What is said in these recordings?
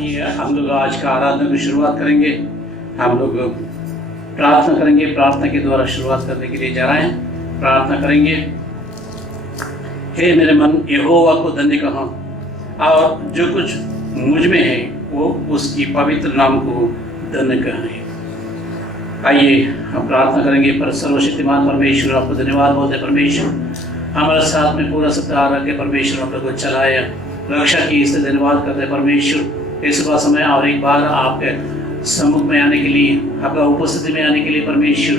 आइए हम लोग आज का आराधना की शुरुआत करेंगे। हम लोग प्रार्थना करेंगे। प्रार्थना के द्वारा शुरुआत करने के लिए जा रहे हैं। प्रार्थना करेंगे। हे मेरे मन, यहोवा को धन्य कहा और जो कुछ मुझ में है वो उसकी पवित्र नाम को धन्य कहें। आइए हम प्रार्थना करेंगे। पर सर्वशक्तिमान परमेश्वर, आपको धन्यवाद बोलते परमेश्वर, हमारे साथ में पूरा सप्ताह रख के परमेश्वर हम लोग को चलाया, रक्षा की, इससे धन्यवाद करते हैं परमेश्वर। इस सुबह समय और एक बार आपके सम्मुख में आने के लिए, आपका उपस्थिति में आने के लिए परमेश्वर,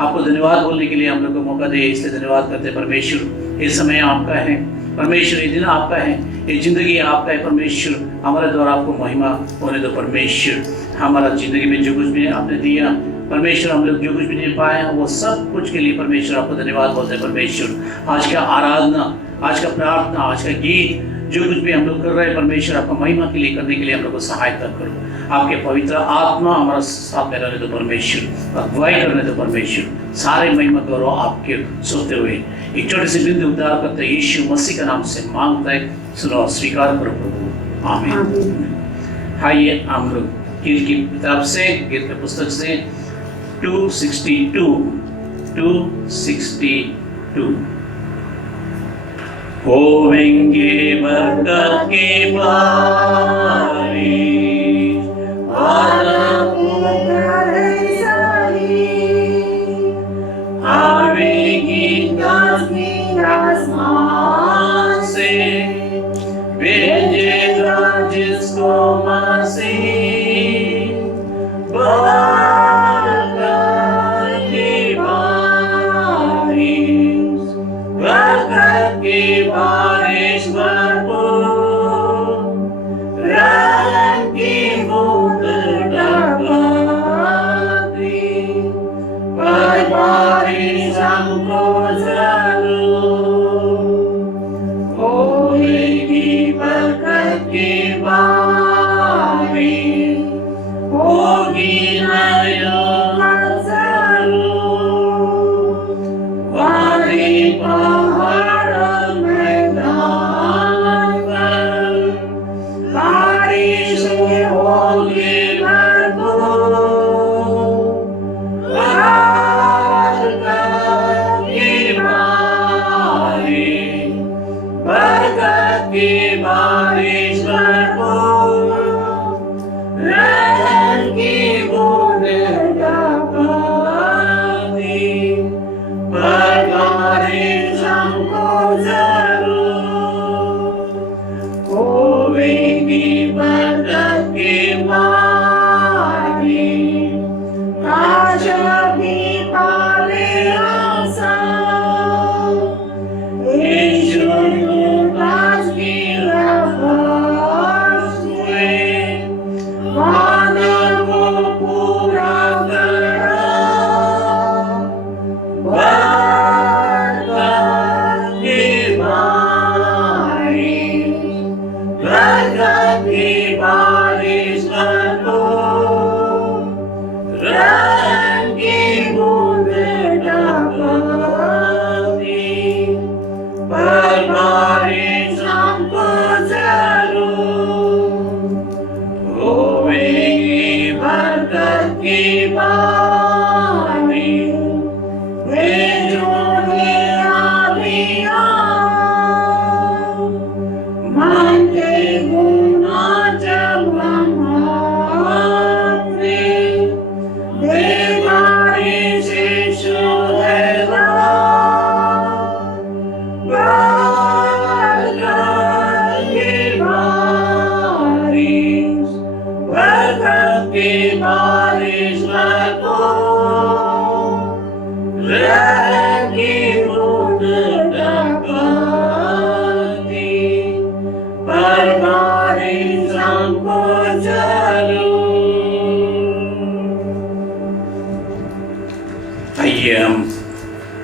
आपको धन्यवाद बोलने के लिए हम लोग को मौका दे, इसलिए धन्यवाद करते हैं परमेश्वर। ये समय आपका है परमेश्वर, ये दिन आपका है, ये जिंदगी आपका है परमेश्वर। हमारे द्वारा आपको महिमा होने दो परमेश्वर। हमारा जिंदगी में जो कुछ भी आपने दिया परमेश्वर, हम लोग जो कुछ भी नहीं पाए वो सब कुछ के लिए परमेश्वर आपको धन्यवाद बोलते हैं परमेश्वर। आज का आराधना, आज का प्रार्थना, आज का गीत, जो कुछ भी हम लोग कर रहे हैं परमेश्वर, आपका महिमा के लिए करने के लिए हम लोग को सहायता करो। आपके पवित्र आत्मा हमारा साथ में रहने दो परमेश्वर, अगुवाई करने दो परमेश्वर। सारे महिमा गौरव आपके सोते हुए एक छोटे से बिंदु उद्धार करते यीशु मसीह का नाम से मांगता है, सुनो, स्वीकार करो प्रभु, आमीन। आइए हम लोग गीत की किताब से, गीत की पुस्तक से 262 होवेंगे बरकत के बारिश, आवेगी ताज़ी आसमान से, भेजेगा जिसको मसीह।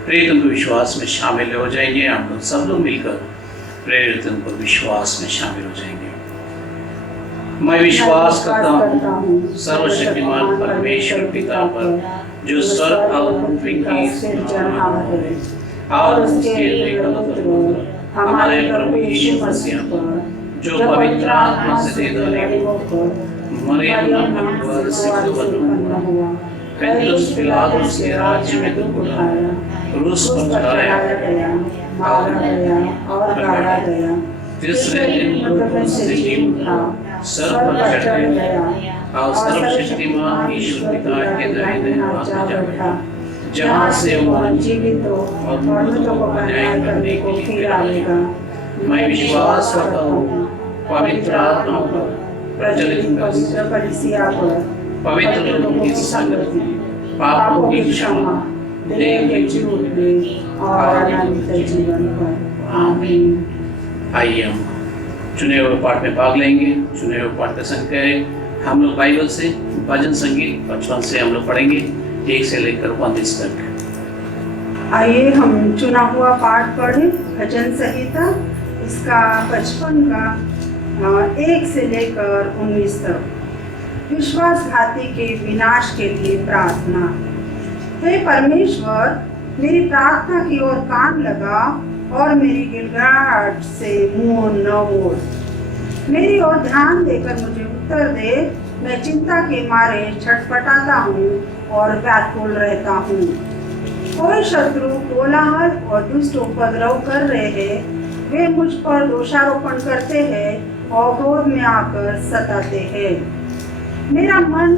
प्रेरितों को विश्वास में शामिल हो जाएंगे। हम लोग सब लोग मिलकर प्रेरितों को विश्वास में शामिल हो जाएंगे। मैं विश्वास करता हूँ सर्वशक्तिमान परमेश्वर पिता पर, जो स्वर्ग और पृथ्वी की सिरजनहार है, और उसके हमारे प्रभु यीशु मसीह पर, जो पवित्र आत्मा से दीदारी मरियम पर सिद्ध हुआ, पेंतुस पिलातुस के राज्य में दुख उठाया, क्रूस पर चढ़ाया गया, मारा गया और गाड़ा गया, तीसरे दिन मृतकों से जी उठा, स्वर्ग पर चढ़ गया और सर्वशक्तिमान ईश्वर पिता के दाहिने हाथ में जा बैठा, जहाँ से वह जीवितों और मृतकों को न्याय करने को फिर आएगा। मैं विश्वास करता हूँ पवित्र आत्मा पर, प्रचलित कलीसिया पर, पवित्र लोगों की संगति, पापों की क्षमा, देह के जी उठने और अनंत जीवन पर। आमीन। आइए हम चुने हुए पाठ में भाग लेंगे। चुने हुए पाठ का संग करें। हम लोग बाइबल से भजन संगीत 55 से हम लोग पढ़ेंगे, 1 से लेकर 29 तक। आइए हम चुना हुआ पाठ पढ़ें। भजन संहिता इसका 55 का 1 से लेकर 19 तक। विश्वासघाती के विनाश के लिए प्रार्थना। हे परमेश्वर, मेरी प्रार्थना की ओर कान लगा और मेरी गिड़गिड़ाहट से मुंह न मोड़। मेरी ओर ध्यान देकर मुझे उत्तर दे। मैं चिंता के मारे छटपटाता हूँ और व्याकुल रहता हूँ। कोई शत्रु कोलाहल और दुष्ट उपद्रव कर रहे हैं। वे मुझ पर दोषारोपण करते हैं और क्रोध में आकर सताते हैं। मेरा मन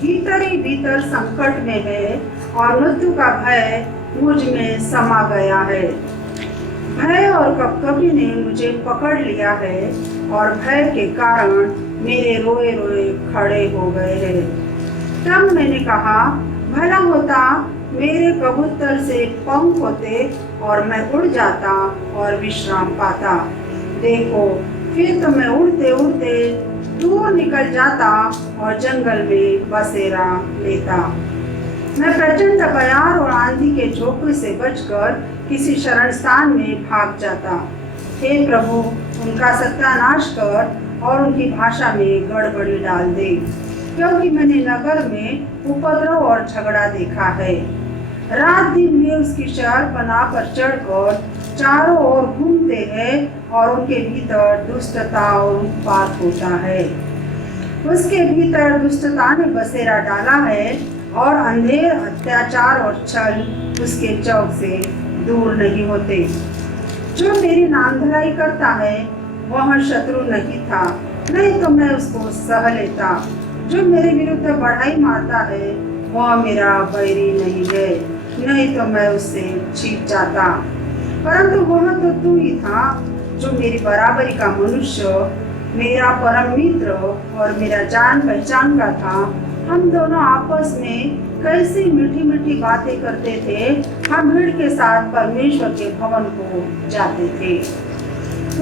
भीतर ही भीतर संकट में है और मृत्यु का भय मुझ में समा गया है। भय और कपकपी ने मुझे पकड़ लिया है और भय के कारण मेरे रोए रोए खड़े हो गए हैं। तब मैंने कहा, भला होता मेरे कबूतर से पंख होते और मैं उड़ जाता और विश्राम पाता। देखो, फिर तो मैं उड़ते उड़ते दूर निकल जाता और जंगल में बसेरा लेता। मैं प्रचंड बयार और आंधी के झोंके से बचकर किसी शरण स्थान में भाग जाता। हे प्रभु, उनका सत्यानाश कर और उनकी भाषा में गड़बड़ी डाल दे, क्योंकि मैंने नगर में उपद्रव और झगड़ा देखा है। रात दिन वे उसकी शहर पनाह पर चढ़कर चारों ओर घूमते हैं और उनके भीतर दुष्टता और उत्पात होता है। उसके भीतर दुष्टता ने बसेरा डाला है और अंधेर, अत्याचार और छल उसके चौक से दूर नहीं होते। जो मेरी नामधराई करता है वह शत्रु नहीं था, नहीं तो मैं उसको सह लेता। जो मेरे विरुद्ध बढ़ाई मारता है वह मेरा बैरी नहीं है, नहीं तो मैं उससे छिप जाता। परंतु वह तो तू ही था जो मेरी बराबरी का मनुष्य, मेरा परम मित्र और मेरा जान पहचान का था। हम दोनों आपस में कैसी मीठी मीठी बातें करते थे। हम भीड़ के साथ परमेश्वर के भवन को जाते थे।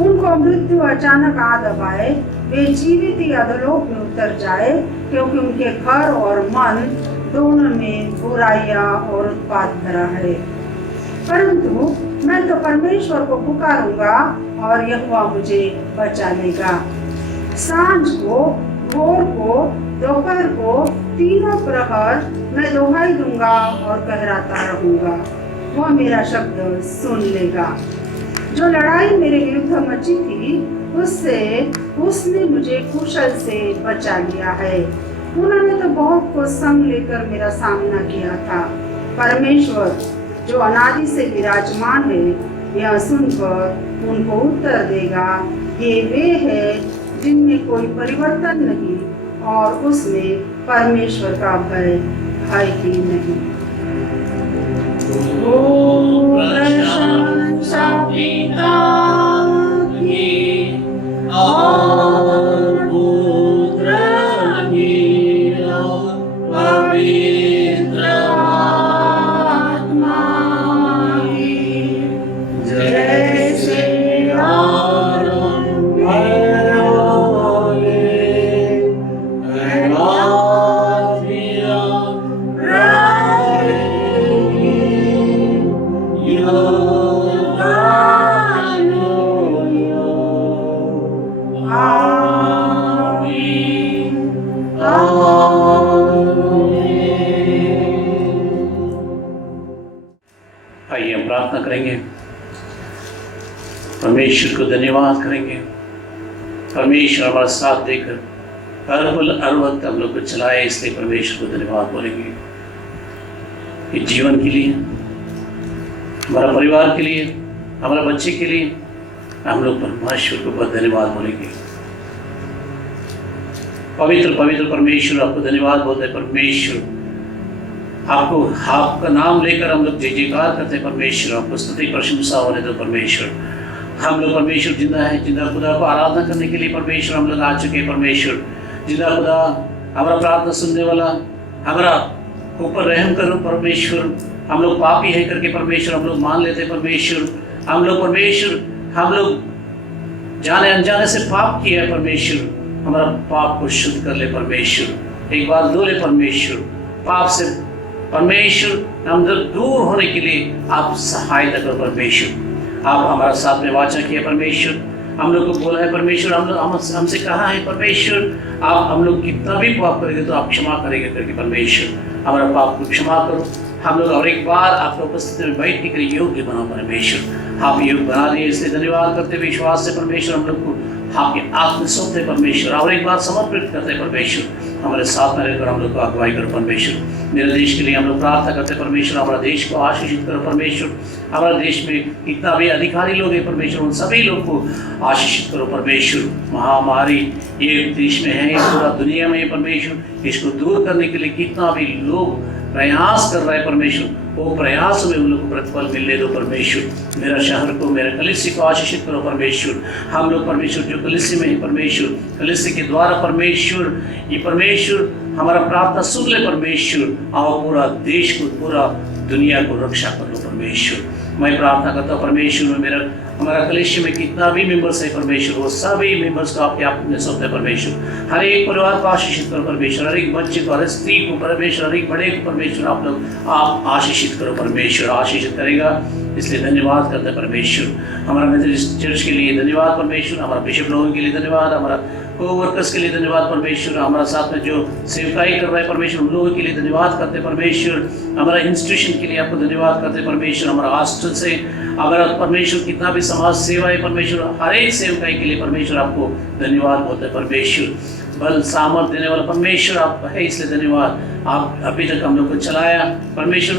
उनको मृत्यु अचानक आ दबाए, वे जीवित ही अधोलोक में उतर जाए, क्योंकि उनके घर और मन दोनों में बुराइयां और उत्पात भरा है। परंतु मैं तो परमेश्वर को पुकारूंगा और यहोवा मुझे बचा लेगा। सांझ को, भोर को, दोपहर को, तीनों प्रहर मैं दोहाई दूंगा और कहराता रहूंगा। वह मेरा शब्द सुन लेगा। जो लड़ाई मेरे विरुद्ध मची थी उसने मुझे कुशल से बचा लिया है। उन्होंने तो बहुत को संग लेकर मेरा सामना किया था। परमेश्वर जो अनादि से विराजमान है, यह सुनकर उनको उत्तर देगा। ये वे हैं जिनमें कोई परिवर्तन नहीं और उसमें परमेश्वर का भय है ही नहीं। ओ प्रशंसा पिता की और पुत्र की और पवित्र आत्मा की, जैसे करेंगे। परमेश्वर को धन्यवाद करेंगे परमेश्वर हमारा साथ देकर हर पल हर वक्त हम लोग को चलाए, इसलिए परमेश्वर को धन्यवाद बोलेंगे। इस जीवन के लिए, हमारा परिवार के लिए, हमारे बच्चे के लिए हम लोग परमेश्वर को बहुत धन्यवाद बोलेंगे। पवित्र पवित्र परमेश्वर आपको धन्यवाद बोलते हैं। परमेश्वर आपको, आपका नाम लेकर हम लोग जय जयकार करते हैं। परमेश्वर आपको स्तुति प्रशंसा होने दो। परमेश्वर हम लोग परमेश्वर जिंदा है, जिंदा खुदा को आराधना करने के लिए परमेश्वर हम लोग आ चुके हैं। परमेश्वर जिंदा खुदा, हमारा प्रार्थना सुनने वाला, हमारा ऊपर रहम करो परमेश्वर। हम लोग पापी है करके परमेश्वर हम लोग मान लेते हैं। परमेश्वर हम लोग, परमेश्वर हम लोग जाने अनजाने से पाप किया है। परमेश्वर हमारा पाप को शुद्ध कर ले परमेश्वर, एक बार धो ले परमेश्वर। पाप से परमेश्वर हम दूर होने के लिए आप सहायता करो परमेश्वर। आप हमारा साथ में वाचा किया परमेश्वर, हम लोग को बोला है परमेश्वर, हम लोग हमसे कहा है परमेश्वर आप हम लोग कितना भी पाप करेंगे तो आप क्षमा करेंगे करके परमेश्वर हमारा पाप को क्षमा करो। हम लोग और एक बार आपके उपस्थिति में बैठने के लिए योग्य बनाओ परमेश्वर। आप योग्य बना दिए, इसलिए धन्यवाद करते विश्वास से परमेश्वर हम लोग को आपके हाथ में सौंपते परमेश्वर, और एक बार समर्पित करते परमेश्वर। हमारे साथ में रहकर हम लोग को अगुवाई करो परमेश्वर। मेरे देश के लिए हम लोग प्रार्थना करते परमेश्वर, हमारा देश को आशीषित करो परमेश्वर। हमारे देश में कितना भी अधिकारी लोग हैं परमेश्वर, उन सभी लोग को आशीषित करो परमेश्वर। महामारी ये देश में है, पूरा दुनिया में है परमेश्वर, इसको दूर करने के लिए कितना भी लोग प्रयास कर रहे हैं परमेश्वर, वो प्रयासों में उन लोग को प्रतिफल मिलने दो परमेश्वर। मेरा शहर को, मेरे कलीसिया को आशीषित करो परमेश्वर। हम लोग परमेश्वर जो कलीसिया में है परमेश्वर, कलीसिया के द्वारा परमेश्वर ये परमेश्वर हमारा प्रार्थना सुन ले परमेश्वर, और पूरा देश को, पूरा दुनिया को रक्षा कर लो परमेश्वर। मैं प्रार्थना करता हूँ परमेश्वर में हमारा कलीसिया में कितना भी मेंबर्स है परमेश्वर, वो सभी मेंबर्स को आपके आप में सौंपते परमेश्वर। हर एक परिवार को आशीषित करो परमेश्वर, हर एक बच्चे को, हर एक स्त्री को परमेश्वर, हर एक बड़े को परमेश्वर आप लोग आप आशीषित करो परमेश्वर। आशीषित करेगा इसलिए धन्यवाद करते हैं परमेश्वर। हमारा मेथोडिस्ट चर्च के लिए धन्यवाद परमेश्वर, हमारा बिशप लोगों के लिए धन्यवाद, हमारा को-वर्कर्स के लिए धन्यवाद परमेश्वर, हमारा साथ में जो सेवकाई कर रहे हैं परमेश्वर उन लोगों के लिए धन्यवाद करते हैं परमेश्वर। हमारा इंस्टीट्यूशन के लिए आपको धन्यवाद करते हैं परमेश्वर। हमारा हॉस्टल से हमारा परमेश्वर कितना भी समाज सेवा है परमेश्वर, हर एक सेवकाई के लिए परमेश्वर आपको धन्यवाद बोलते हैं परमेश्वर। बल सामर्थ देने वाला परमेश्वर आप है, इसलिए धन्यवाद। आप अभी तक हम लोग को चलाया परमेश्वर,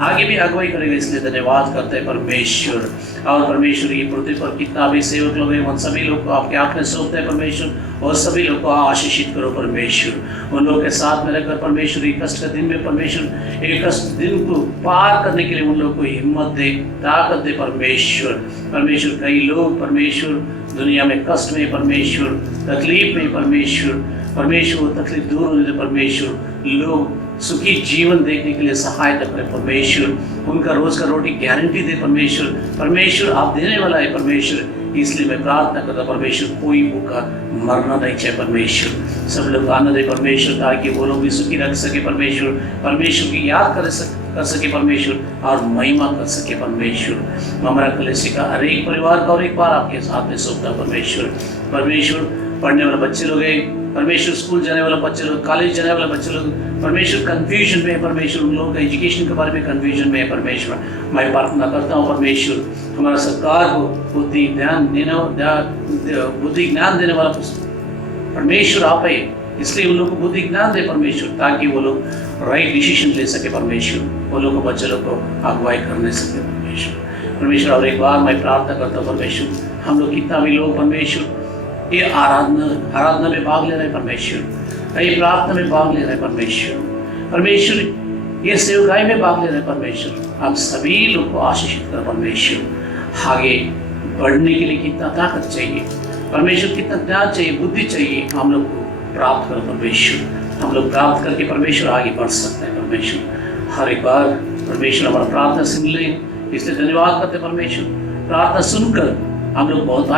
आगे भी अगुवाई करेगा इसलिए धन्यवाद करते हैं परमेश्वर। और परमेश्वर ये पृथ्वी पर कितना भी सेवक लोग हैं उन सभी लोग को आपके हाथ में सौंपते हैं परमेश्वर, और सभी लोग को आशीषित करो परमेश्वर। उन लोग के साथ में रहकर परमेश्वर एक कष्ट के दिन में परमेश्वर, एक कष्ट दिन को पार करने के लिए उन लोग को हिम्मत दे, ताकत दे परमेश्वर। परमेश्वर कई लोग परमेश्वर दुनिया में कष्ट में परमेश्वर, तकलीफ में परमेश्वर, परमेश्वर तकलीफ दूर होने दे परमेश्वर, लोग सुखी जीवन देखने के लिए सहायता करें परमेश्वर। उनका रोज का रोटी गारंटी दे परमेश्वर। परमेश्वर आप देने वाला है परमेश्वर, इसलिए मैं प्रार्थना करता परमेश्वर कोई भूखा मरना नहीं चाहिए परमेश्वर। सब लोग आनंद दे परमेश्वर, ताकि वो लोग भी सुखी रख सके परमेश्वर, परमेश्वर की याद कर सके परमेश्वर, और महिमा कर सके परमेश्वर। हमारा कलीसिया का हर एक परिवार का और एक बार आपके साथ में सौंपता परमेश्वर। परमेश्वर पढ़ने वाले बच्चे लोग हैं परमेश्वर, स्कूल जाने वाला बच्चे लोग, कॉलेज जाने वाले बच्चे लोग परमेश्वर कंफ्यूजन में है परमेश्वर, उन लोगों का एजुकेशन के बारे में कंफ्यूजन में है परमेश्वर। मैं प्रार्थना करता हूँ परमेश्वर हमारा सरकार को बुद्धि ज्ञान देने वाला परमेश्वर आप है, इसलिए उन लोगों को बुद्धि ज्ञान दे परमेश्वर, ताकि वो लोग राइट डिसीजन ले सके परमेश्वर, वो लोग को बच्चे लोग को अगुवाई करने सके परमेश्वर। और एक बार मैं प्रार्थना करता हूँ परमेश्वर, हम लोग कितना भी लोग परमेश्वर ये आराधना में भाग ले रहे परमेश्वर, ये प्रार्थना में भाग ले रहे परमेश्वर, ये सेवकाई में भाग ले रहे परमेश्वर, आप सभी लोग को आशीषित कर परमेश्वर। आगे बढ़ने के लिए कितना ताकत चाहिए परमेश्वर, कितना ज्ञान चाहिए, बुद्धि चाहिए, हम लोग को प्राप्त करो परमेश्वर। हम लोग प्राप्त करके परमेश्वर आगे बढ़ सकते हैं परमेश्वर। हर एक बार परमेश्वर हमारा प्रार्थना सुन ले, इसलिए धन्यवाद करते परमेश्वर। प्रार्थना सुनकर हम लोग बहुत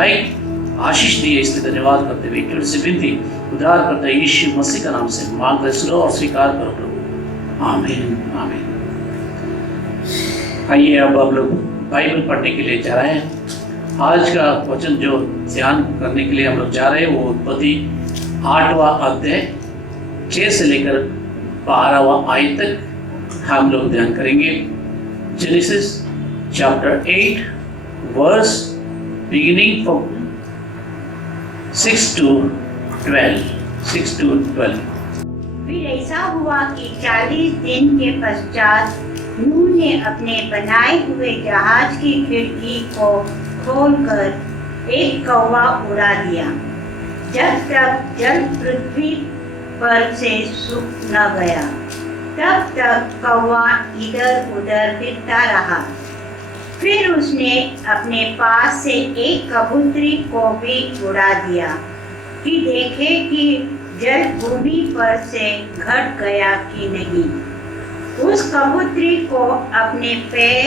आशीष दिए, इसलिए धन्यवाद करते हुए ईश्वर से विनती उद्धार करते यीशु मसीह का नाम से मांगते सुनो और स्वीकार करो प्रभु, आमीन आमीन। आइए अब हम लोग बाइबल पढ़ने के लिए जा रहे हैं। आज का वचन जो ध्यान करने के लिए हम लोग जा रहे हैं वो उत्पत्ति 8वां अध्याय 6 से लेकर 12वां आयत तक हम लोग ध्यान करेंगे। Genesis chapter 8 verse beginning from 6-12, 6-12। फिर ऐसा हुआ कि 40 दिन के पश्चात नूह ने अपने बनाए हुए जहाज की खिड़की को खोलकर एक कौवा उड़ा दिया, जब तक जल पृथ्वी पर से सूख न गया। तब तक कौवा इधर उधर फिरता रहा। फिर उसने अपने पास से एक कबूतरी को भी उड़ा दिया कि देखे कि जल भूमि पर से घट गया कि नहीं। उस कबूतरी को अपने पैर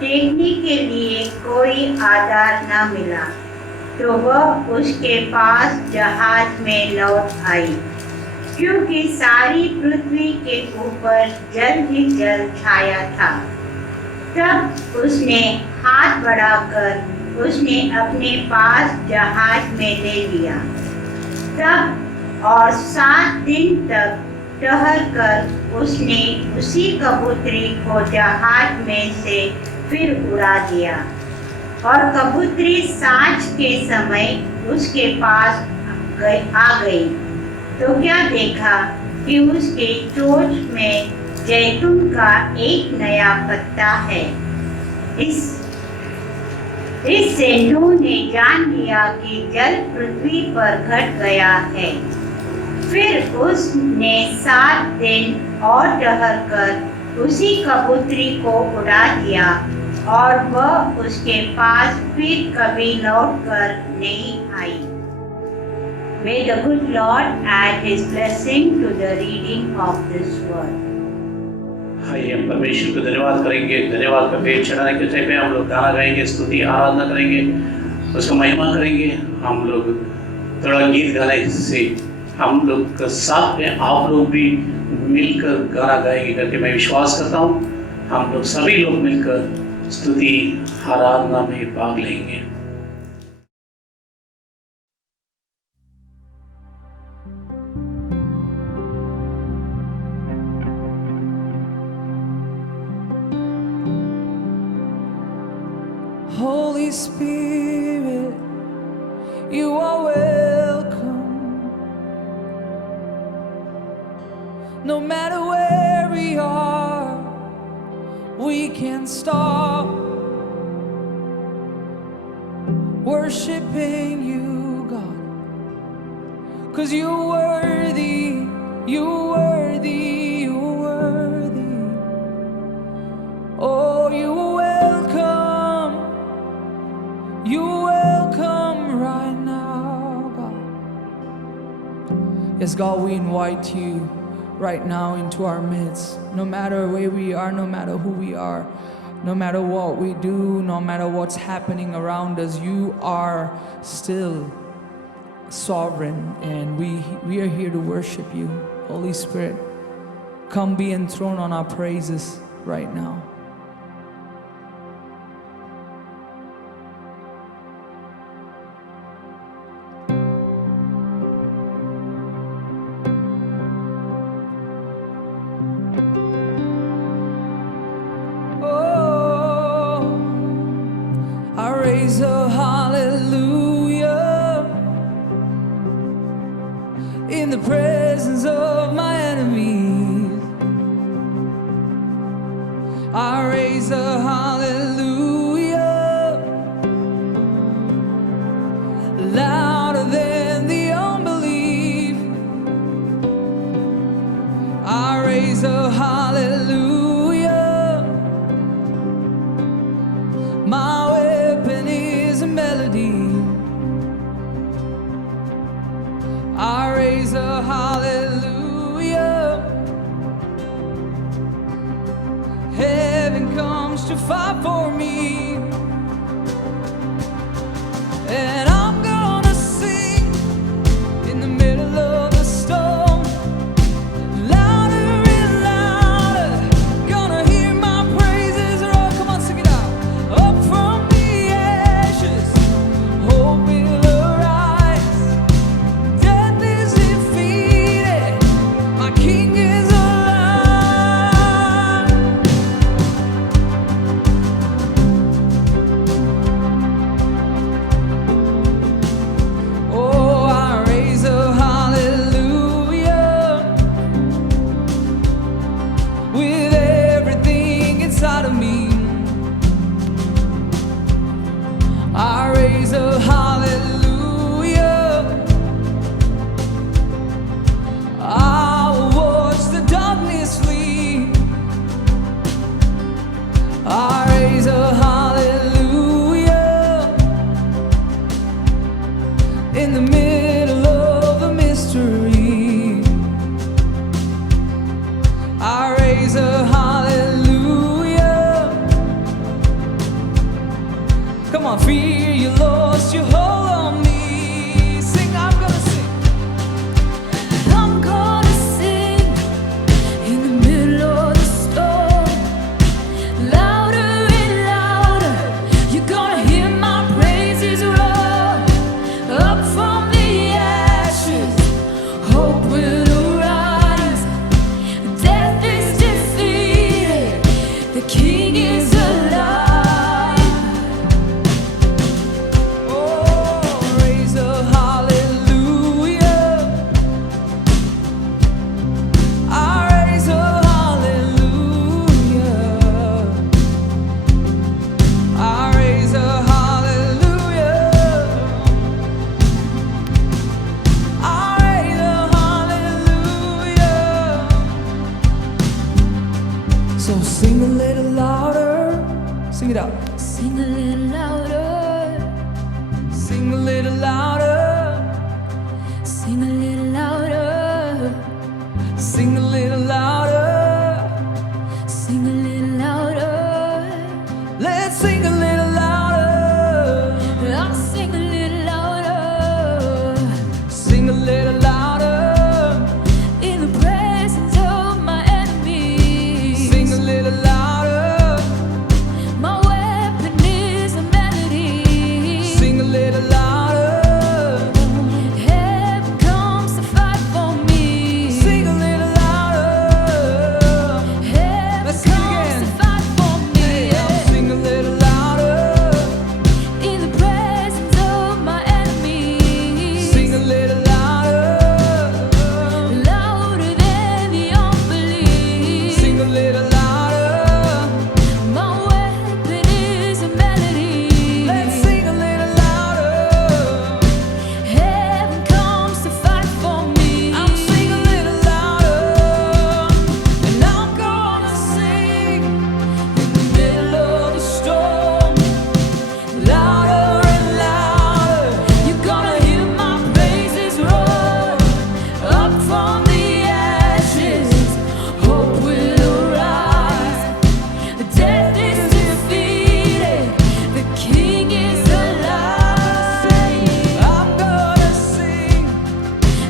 टेकने के लिए कोई आधार न मिला, तो वह उसके पास जहाज में लौट आई, क्योंकि सारी पृथ्वी के ऊपर जल ही जल छाया था। तब उसने हाथ बढ़ाकर उसने अपने पास जहाज में ले लिया। तब और 7 दिन तक ठहरकर उसने उसी कबूतरी को जहाज में से फिर उड़ा दिया, और कबूतरी सांझ के समय उसके पास आ गई, तो क्या देखा कि उसके चोंच में जैतून का एक नया पत्ता है। इससे नूह ने जान लिया कि जल पृथ्वी पर घट गया है। फिर उसने 7 दिन और ठहरकर उसी कबूतरी को उड़ा दिया, और वह उसके पास फिर कभी लौट कर नहीं आई। May the good Lord add His blessing to the reading of this word. आइए हम परमेश्वर को धन्यवाद करेंगे। धन्यवाद का पेड़ चढ़ाने के टाइम पे हम लोग गाना गाएंगे, स्तुति आराधना करेंगे, उसका महिमा करेंगे। हम लोग थोड़ा गीत गाने से हम लोग के साथ में आप लोग भी मिलकर गाना गाएंगे करके मैं विश्वास करता हूँ। हम लोग सभी लोग मिलकर स्तुति आराधना में भाग लेंगे। Holy Spirit, you are welcome. No matter where we are, we can stop worshiping you, God, 'cause you're worthy, you're worthy, you're worthy. Oh, you're welcome. You're welcome right now, God. Yes, God, we invite you right now into our midst. No matter where we are, no matter who we are, no matter what we do, no matter what's happening around us, you are still sovereign, and we are here to worship you. Holy Spirit, come be enthroned on our praises right now. Raise a hallelujah in the presence of my enemies. I raise a hallelujah louder than the unbelief. I raise a hallelujah. My weapon is a melody. I raise a hallelujah. Heaven comes to fight for me, and I'm gonna sing in the middle of the storm. Louder and louder, gonna hear my praises roar. Come on, sing it out. Up from the ashes, hope will arise. Death is defeated, my King is alive. Come on, fear you lost your hold on me. Sing, I'm gonna sing. I'm gonna sing in the middle of the storm. Louder and louder, you're gonna hear my praises roar. Up from the ashes, hope will arise. Death is defeated, the King is alive. Oh, raise a hallelujah. I raise a hallelujah. I raise a hallelujah. I raise a hallelujah. So sing a little louder. Sing it out. Sing a little louder. Sing a little louder. Sing a little louder. Sing a little louder. Sing a little louder. Let's sing a little louder. I'll sing a little louder. Sing a little louder. In the presence of my enemies. Sing a little louder. My weapon is a melody. Sing a little louder. Heaven comes to fight for me. Sing a little louder. Heaven Let's sing comes again. To fight for me. I'll sing a little louder. In the presence of my enemies. Sing a little louder. Louder than the unbelief. Sing a little louder. My weapon is a melody. Let's sing a little louder. Heaven comes to fight for me. I'm sing a little louder. And I'm gonna sing in the middle of the storm. Louder and louder, you're gonna hear my praises roar. Up from the ashes, hope will arise. Death is defeated, the King is alive. I'm gonna sing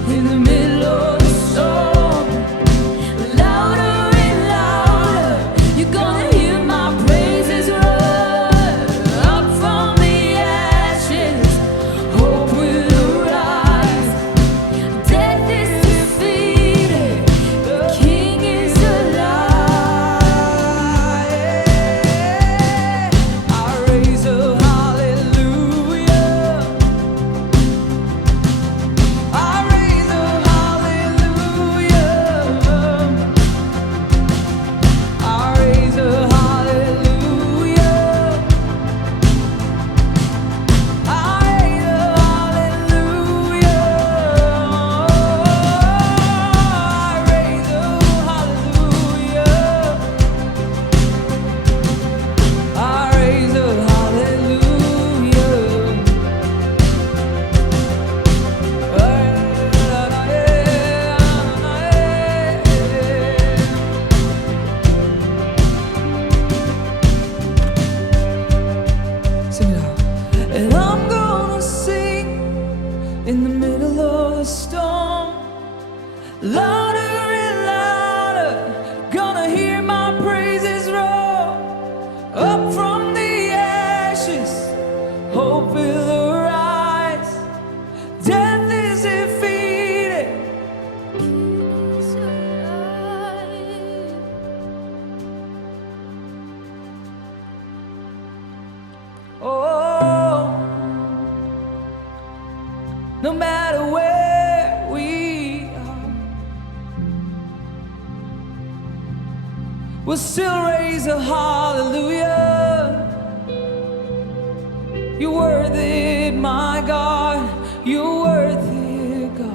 in the middle of the storm. Louder and louder, you're gonna hear my praises roar. Up from the ashes, hope will arise. Death is defeated, the King is alive. I raise a hallelujah. I raise a hallelujah. I raise a hallelujah. I raise a hallelujah. I raise a hallelujah. I raise a hallelujah. Sing it out. And I'm gonna sing in the middle of the storm. Louder and louder, gonna hear my praises roar. Up from the ashes, hope will arise. Death is defeated. King is alive. Oh, no matter where we are, we'll still raise a hallelujah. You're worthy, my God. You're worthy, God.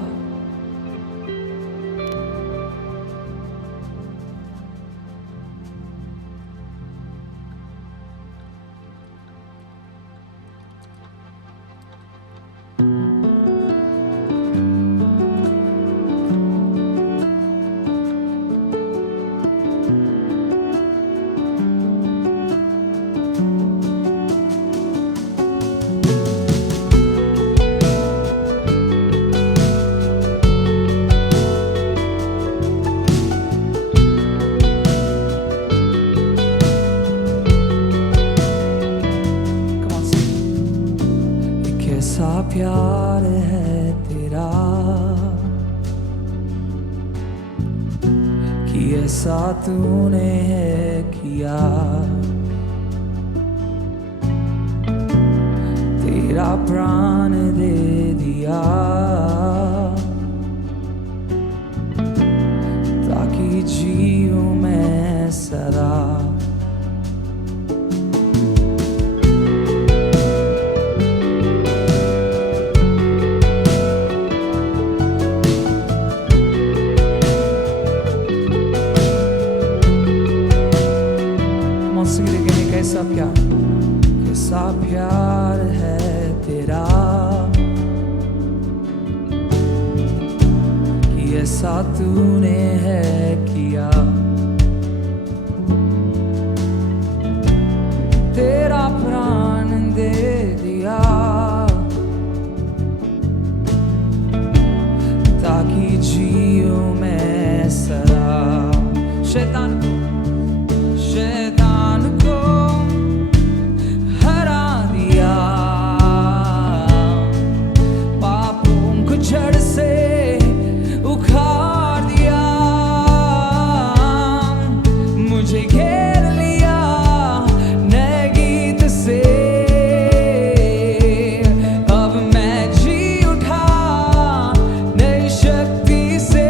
कैसा प्यार है तेरा कि ऐसा तूने है किया। तेरा प्राण दे दिया ताकि जीऊं मैं सदा। कैसा प्यार, कैसा प्यार है तेरा कि ऐसा तूने है किया। तेरा प्राण दे दिया ताकि जीऊं मैं सदा। शैतान को हरा दिया, पापों को जड़ से उखाड़ दिया। मुझे घेर लिया नए गीत से, अब मैं जी उठा नई शक्ति से।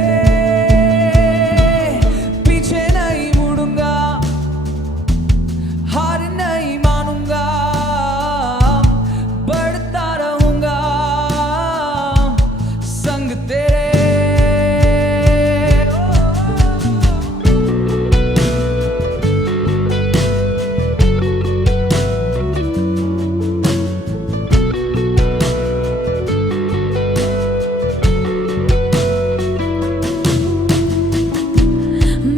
पीछे नहीं मुड़ूंगा, हार नहीं मानूंगा, बढ़ता रहूंगा संग तेरे।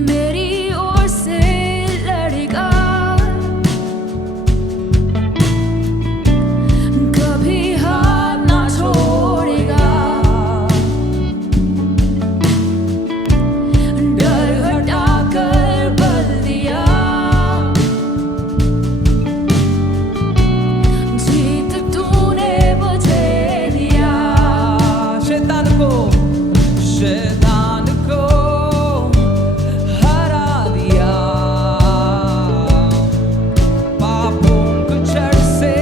मेरी ओर से लड़ेगा, कभी हाथ ना छोड़ेगा। डर हटा कर बल दिया, जीत तूने मुझे दिया। शैतान को हरा दिया, पापों को जड़ से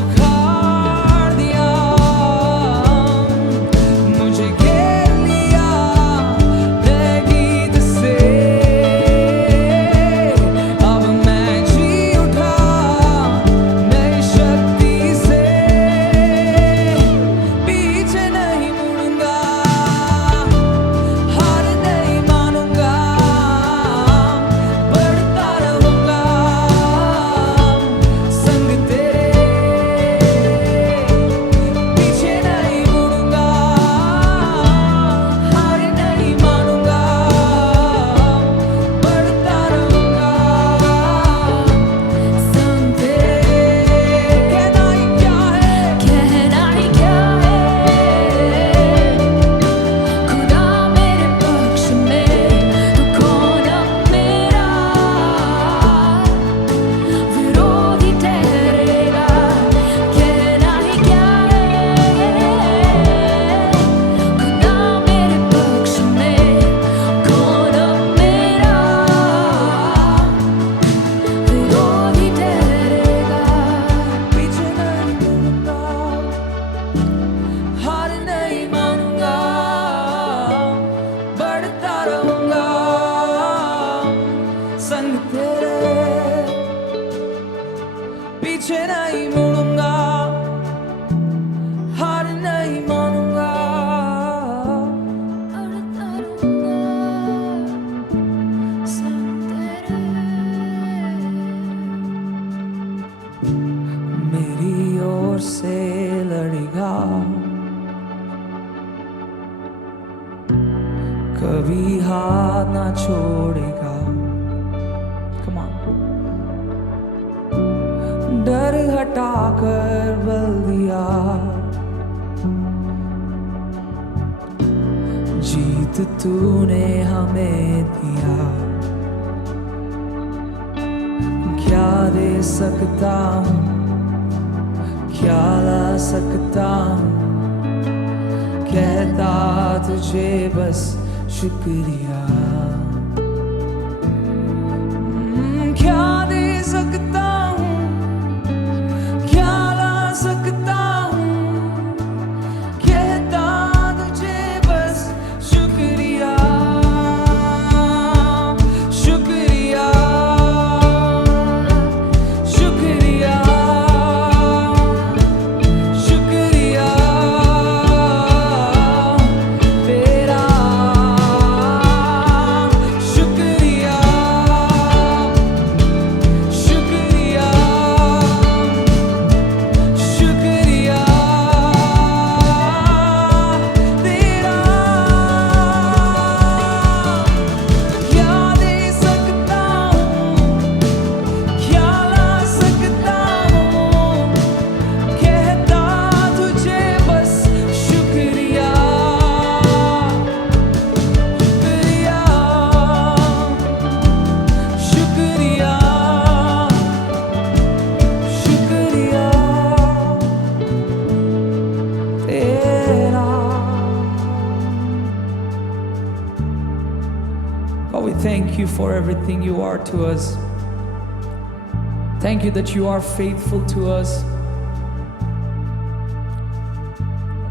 उखाड़ दिया। मुझे घेर लिया नए गीत से, अब मैं जी उठा नई शक्ति से। पीछे नहीं मुड़ूंगा, हार नहीं मानूंगा, बढ़ता रहूंगा संग तेरे। पीछे नहीं मुड़ूंगा, हार नहीं मानूंगा, बढ़ता रहूंगा संग तेरे। कहना ही क्या है, कहना ही क्या है, खुदा मेरे पक्ष में तो कौन अब मेरा विरोधी ठहरेगा। कहना ही क्या है, खुदा मेरे पक्ष में कौन अब मेरा विरोधी ठहरेगा। पीछे नहीं मुड़ूंगा, हार नहीं मानूंगा, बढ़ता रहूंगा संग तेरे। पीछे नहीं मुड़ूंगा, हार नहीं मानूंगा, बढ़ता रहूंगा संग तेरे। मेरी ओर से लड़ेगा, कभी हाथ ना छोड़ेगा। Come on. डर हटा कर बल दिया, जीत तूने हमें दिया। क्या दे सकता हूँ, क्या ला सकता हूँ, कहता तुझे बस शुक्रिया। क्या दे सकता हूँ, क्या ला सकता हूँ, कहता तुझे बस शुक्रिया, शुक्रिया, शुक्रिया, शुक्रिया तेरा, शुक्रिया, शुक्रिया, शुक्रिया तेरा। क्या दे सकता हूँ, क्या ला सकता हूँ, कहता तुझे बस शुक्रिया, शुक्रिया, शुक्रिया, शुक्रिया तेरा। God, we thank you for everything you are to us. Thank you that you are faithful to us.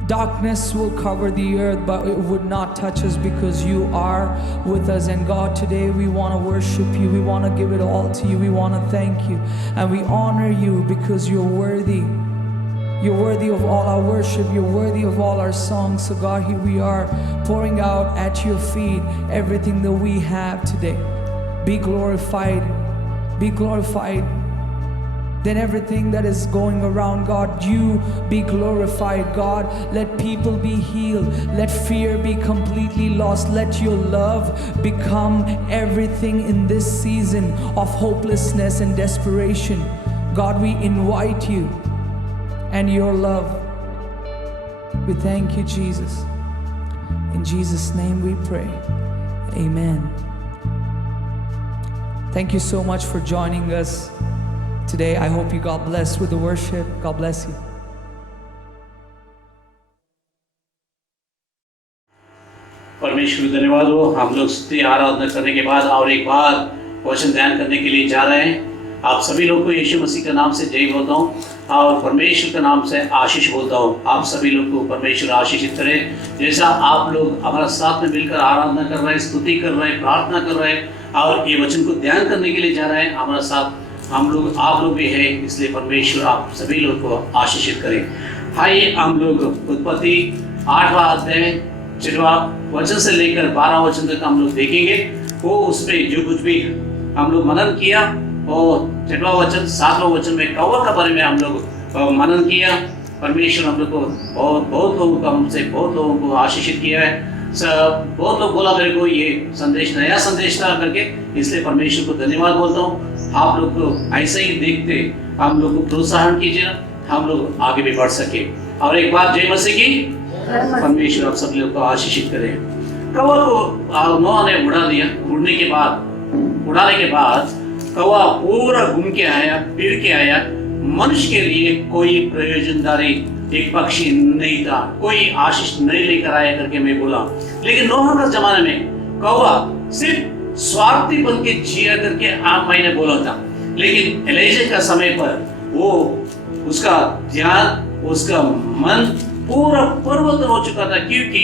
Darkness will cover the earth, but it would not touch us because you are with us. And God, today we want to worship you. We want to give it all to you. We want to thank you. And we honor you because you're worthy. You're worthy of all our worship. You're worthy of all our songs. So God, here we are pouring out at your feet everything that we have today. Be glorified. Be glorified. Then everything that is going around, God, you be glorified. God, let people be healed. Let fear be completely lost. Let your love become everything in this season of hopelessness and desperation. God, we invite you and your love. We thank you, Jesus. In Jesus' name we pray. Amen. Thank you so much for joining us today. I hope you got blessed with the worship. God bless you. परमेश्वर धन्यवाद हो। हम लोग स्तुति आराधना करने के बाद और एक बार वचन ध्यान करने के लिए जा रहे हैं। आप सभी लोग को यीशु मसीह के नाम से जय बोलता हूँ और परमेश्वर के नाम से आशीष बोलता हूँ। आप सभी लोग को परमेश्वर आशीषित करे। जैसा आप लोग हमारे साथ में मिलकर आराधना कर रहे हैं, स्तुति कर रहे हैं, प्रार्थना कर रहे हैं और ये वचन को ध्यान करने के लिए जा रहे हैं, हमारे साथ हम लोग आप लोग भी हैं। इसलिए परमेश्वर आप सभी लोग को आशीषित करें। आइए हम लोग उत्पत्ति 8वां अध्याय 6वां वचन से लेकर 12 वचन तक हम लोग देखेंगे। वो उसमें जो कुछ भी हम लोग मनन किया और 6वां वचन 7वां वचन में कौवा के बारे में हम लोग मनन किया। परमेश्वर हम लोग को बहुत लोगों का हमसे बहुत लोगों को आशीषित किया है। बहुत लोग बोला मेरे को ये संदेश नया संदेश था करके, इसलिए परमेश्वर को धन्यवाद बोलता हूँ। आप लोग को ऐसे ही देखते हम लोग को प्रोत्साहन कीजिए, हम लोग आगे भी बढ़ सके। और एक बात जय मसीह की। परमेश्वर आप सब लोग को आशीषित करें। कौवा को नोआ ने उड़ाने के बाद कौवा पूरा घूम के आया, फिर के आया। मनुष्य के लिए कोई प्रयोजनदारी एक पक्षी नहीं था, कोई आशीष नहीं लेकर आया करके मैं बोला। लेकिन नोहा के जमाने में कौवा सिर्फ स्वार्थी बन के जिया करके मैंने बोला था। लेकिन एलीजा का समय पर वो उसका ध्यान, उसका मन पूरा परिवर्तन हो चुका था, क्योंकि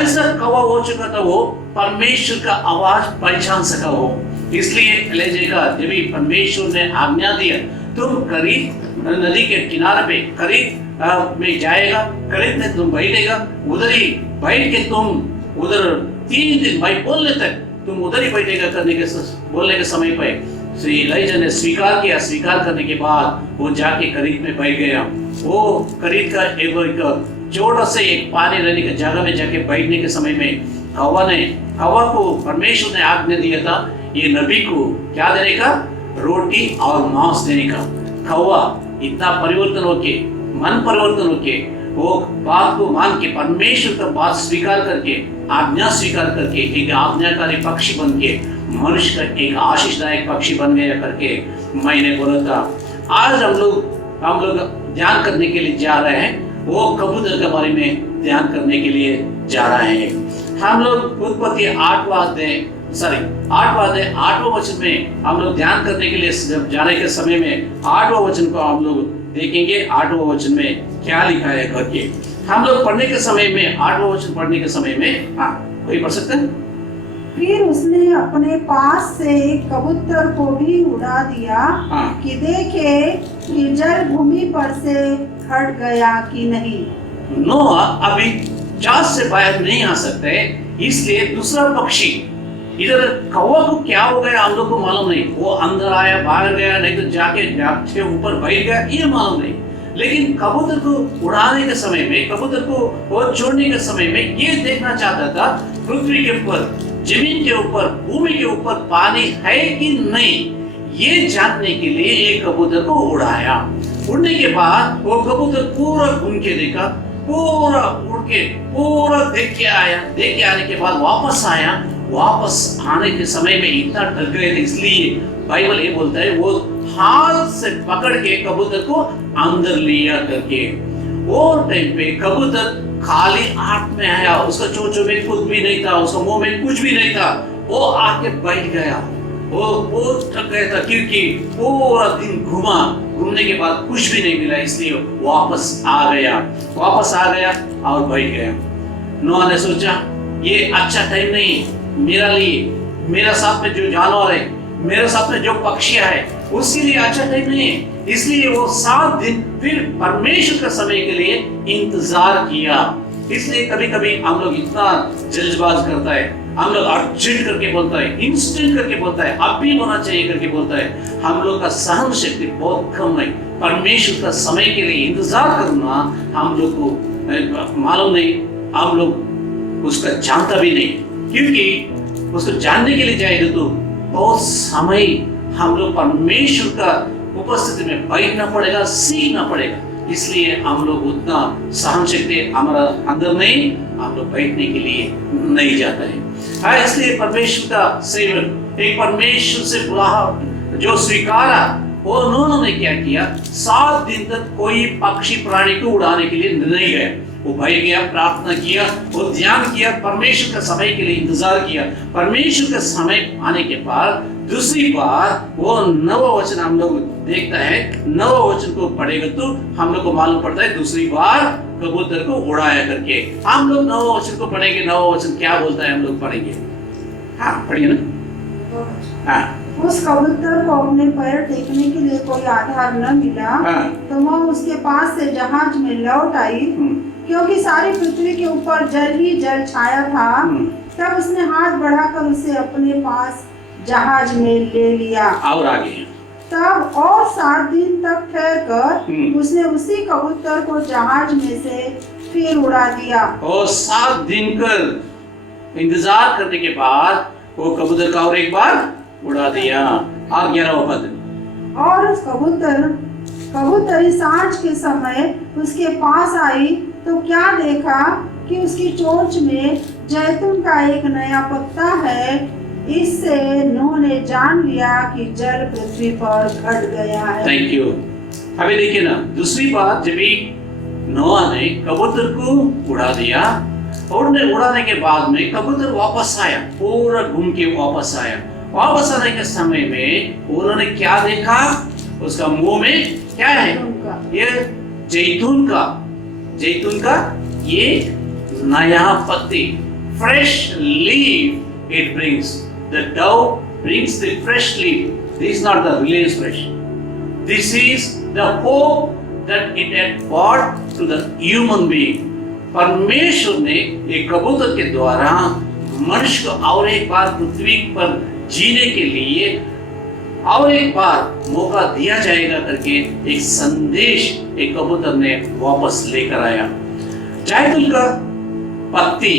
ऐसा कौवा हो चुका था वो परमेश्वर का आवाज पहचान सका हो। इसलिए एलीजा का जब भी परमेश्वर ने आज्ञा दिया तुम करीब नदी के किनारे पे करीब में जाएगा, करीब में तुम बैठेगा, उधर ही बैठ के तुम उधर 3 दिन भाई बोलने तक तुम उधर ही बैठेगा करने के बोलने के समय पे श्री एलीजा ने स्वीकार किया। स्वीकार करने के बाद वो जाके करीब में बैठ गया। वो करीब का एक छोटा से एक पानी रहने की जगह में जाके बैठने के समय में हवा को परमेश्वर ने आज्ञा दिया था ये नबी को क्या देने का, रोटी और मांस देने का। हवा इतना परिवर्तन होके, मन परिवर्तन होके वो बात को मान के परमेश्वर का बात स्वीकार करके, आज्ञा स्वीकार करके एक आज्ञाकारी पक्षी बन के मनुष्य का एक आशीषदायक पक्षी बन गया करके मैंने बोला था। आज हम लोग हम लोग ध्यान करने के लिए जा रहे हैं वो कबूतर के बारे में ध्यान करने के लिए जा रहे हैं। हम लोग उत्पत्ति 8वां अध्याय 8वां वचन में हम लोग ध्यान करने के लिए जब जाने के समय में 8वां वचन को हम लोग देखेंगे। 8वां वचन में क्या लिखा है करके हम लोग पढ़ने के समय में 8वां वचन पढ़ने के समय में कोई पढ़ सकते हैं? फिर उसने अपने पास से एक कबूतर को भी उड़ा दिया कि देखे कि जल भूमि पर से हट गया कि नहीं। नोआ अभी जहाज से बाहर नहीं आ सकते, इसलिए दूसरा पक्षी इधर कौवा को क्या हो गया हम लोग को मालूम नहीं। वो अंदर आया बाहर गया, नहीं तो जाके ऊपर बैठ गया, ये मालूम नहीं। लेकिन कबूतर को उड़ाने के समय में, कबूतर को वो छोड़ने के समय में ये देखना चाहता था पृथ्वी के ऊपर, जमीन के ऊपर, भूमि के ऊपर पानी है कि नहीं, ये जानने के लिए एक कबूतर को उड़ाया। उड़ने के बाद वो कबूतर पूरा घूम के देखा, पूरा उड़ के पूरा देख के आया। देख के आने के बाद वापस आया। वापस आने के समय में इतना डर गए थे, इसलिए बाइबल ये बोलता है वो हाथ से पकड़ के कबूतर को अंदर लिया करके। वो टाइम पे कबूतर खाली आंख में आया, उसका चोंचों में कुछ भी नहीं था, उसका मुंह में कुछ भी नहीं था। वो आके बैठ गया। वो थक गया था क्योंकि पूरा दिन घूमने के बाद कुछ भी नहीं मिला, इसलिए वापस आ गया और बैठ गया। नोआ ने सोचा ये अच्छा टाइम नहीं मेरा लिए, मेरा साथ में जो जानवर है, मेरे साथ में जो पक्षियां है, उसके लिए अच्छा टाइम नहीं है। इसलिए वो 7 दिन फिर परमेश्वर के समय के लिए इंतजार किया। इसलिए कभी कभी हम लोग इतना जल्दबाज करता है, हम लोग अर्जेंट करके बोलता है, इंस्टेंट करके बोलता है, अब भी होना चाहिए करके बोलता है। हम लोग का सहन शक्ति बहुत कम है। परमेश्वर का समय के लिए इंतजार करना हम लोग को मालूम नहीं, हम लोग उसका जानता भी नहीं, क्योंकि उसको जानने के लिए जाएगा तो बहुत समय हम लोग परमेश्वर का उपस्थिति में बैठना पड़ेगा, सीखना पड़ेगा। इसलिए हम लोग उतना सहन शक्ति हमारा अंदर नहीं, हम लोग बैठने के लिए नहीं जाता है। इसलिए परमेश्वर का सेवक एक परमेश्वर से बुलावा जो स्वीकारा, वो उन्होंने क्या किया, 7 दिन तक कोई पक्षी प्राणी को उड़ाने के लिए नहीं गए। वो बैठ गया, प्रार्थना किया, वो ध्यान किया, परमेश्वर का समय के लिए इंतजार किया। परमेश्वर का समय आने के बाद दूसरी बार वो 9वां वचन हम लोग देखता है। 9वां वचन को पढ़ेगा तो हम लोग को मालूम पड़ता है दूसरी बार कबूतर को उड़ाया करके। हम लोग 9वां वचन को पढ़ेंगे। 9वां वचन क्या बोलता है हम लोग पढ़ेंगे। पढ़िए ना। उस कबूतर को अपने पैर टेकने के लिए कोई आधार न मिला, तो वह उसके पास से जहाज में लौट आई, क्योंकि सारी पृथ्वी के ऊपर जल ही जल छाया था। तब उसने हाथ बढ़ाकर उसे अपने पास जहाज में ले लिया। और आगे तब और 7 दिन तक ठहरकर उसने उसी कबूतर को जहाज में से फिर उड़ा दिया। और 7 दिन कर इंतजार करने के बाद वो कबूतर का और एक बार उड़ा दिया। और 11वां पद, और कबूतरी सांझ के समय उसके पास आई तो क्या देखा कि उसकी चोंच में जैतून का एक नया पत्ता है। इससे नूह ने जान लिया कि जल पृथ्वी पर घट गया है। Thank you. अभी देखिए ना, दूसरी बात जब नोआ ने कबूतर को उड़ा दिया और उड़ाने के बाद में कबूतर वापस आया, पूरा घूम के वापस आया। वापस आने के समय में उन्होंने क्या देखा, उसका मुंह में क्या है, ये जैतून का ये नया पत्ती, fresh leaf it brings. The dove brings the fresh leaf. This is not the Reliance fresh. This is the hope that it had brought to the human being. परमेश्वर ने एक कबूतर के द्वारा मनुष्य को और एक बार पृथ्वी पर जीने के लिए और एक बार मौका दिया जाएगा करके एक संदेश एक कबूतर ने वापस लेकर आया। जैतून का पत्ती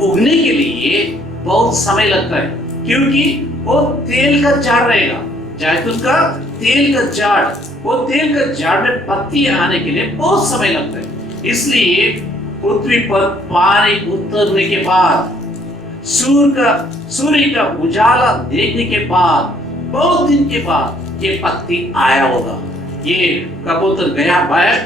उगने के लिए बहुत समय लगता है, क्योंकि वो तेल का झाड़ रहेगा। जैतून का तेल का झाड़, वो तेल का झाड़ में पत्ती आने के लिए बहुत समय लगता है। इसलिए पृथ्वी पर पानी उतरने के बाद, सूर्य का उजाला देखने के बाद, बहुत दिन के बाद ये पत्ती आया होगा। ये कबूतर गया बाहर,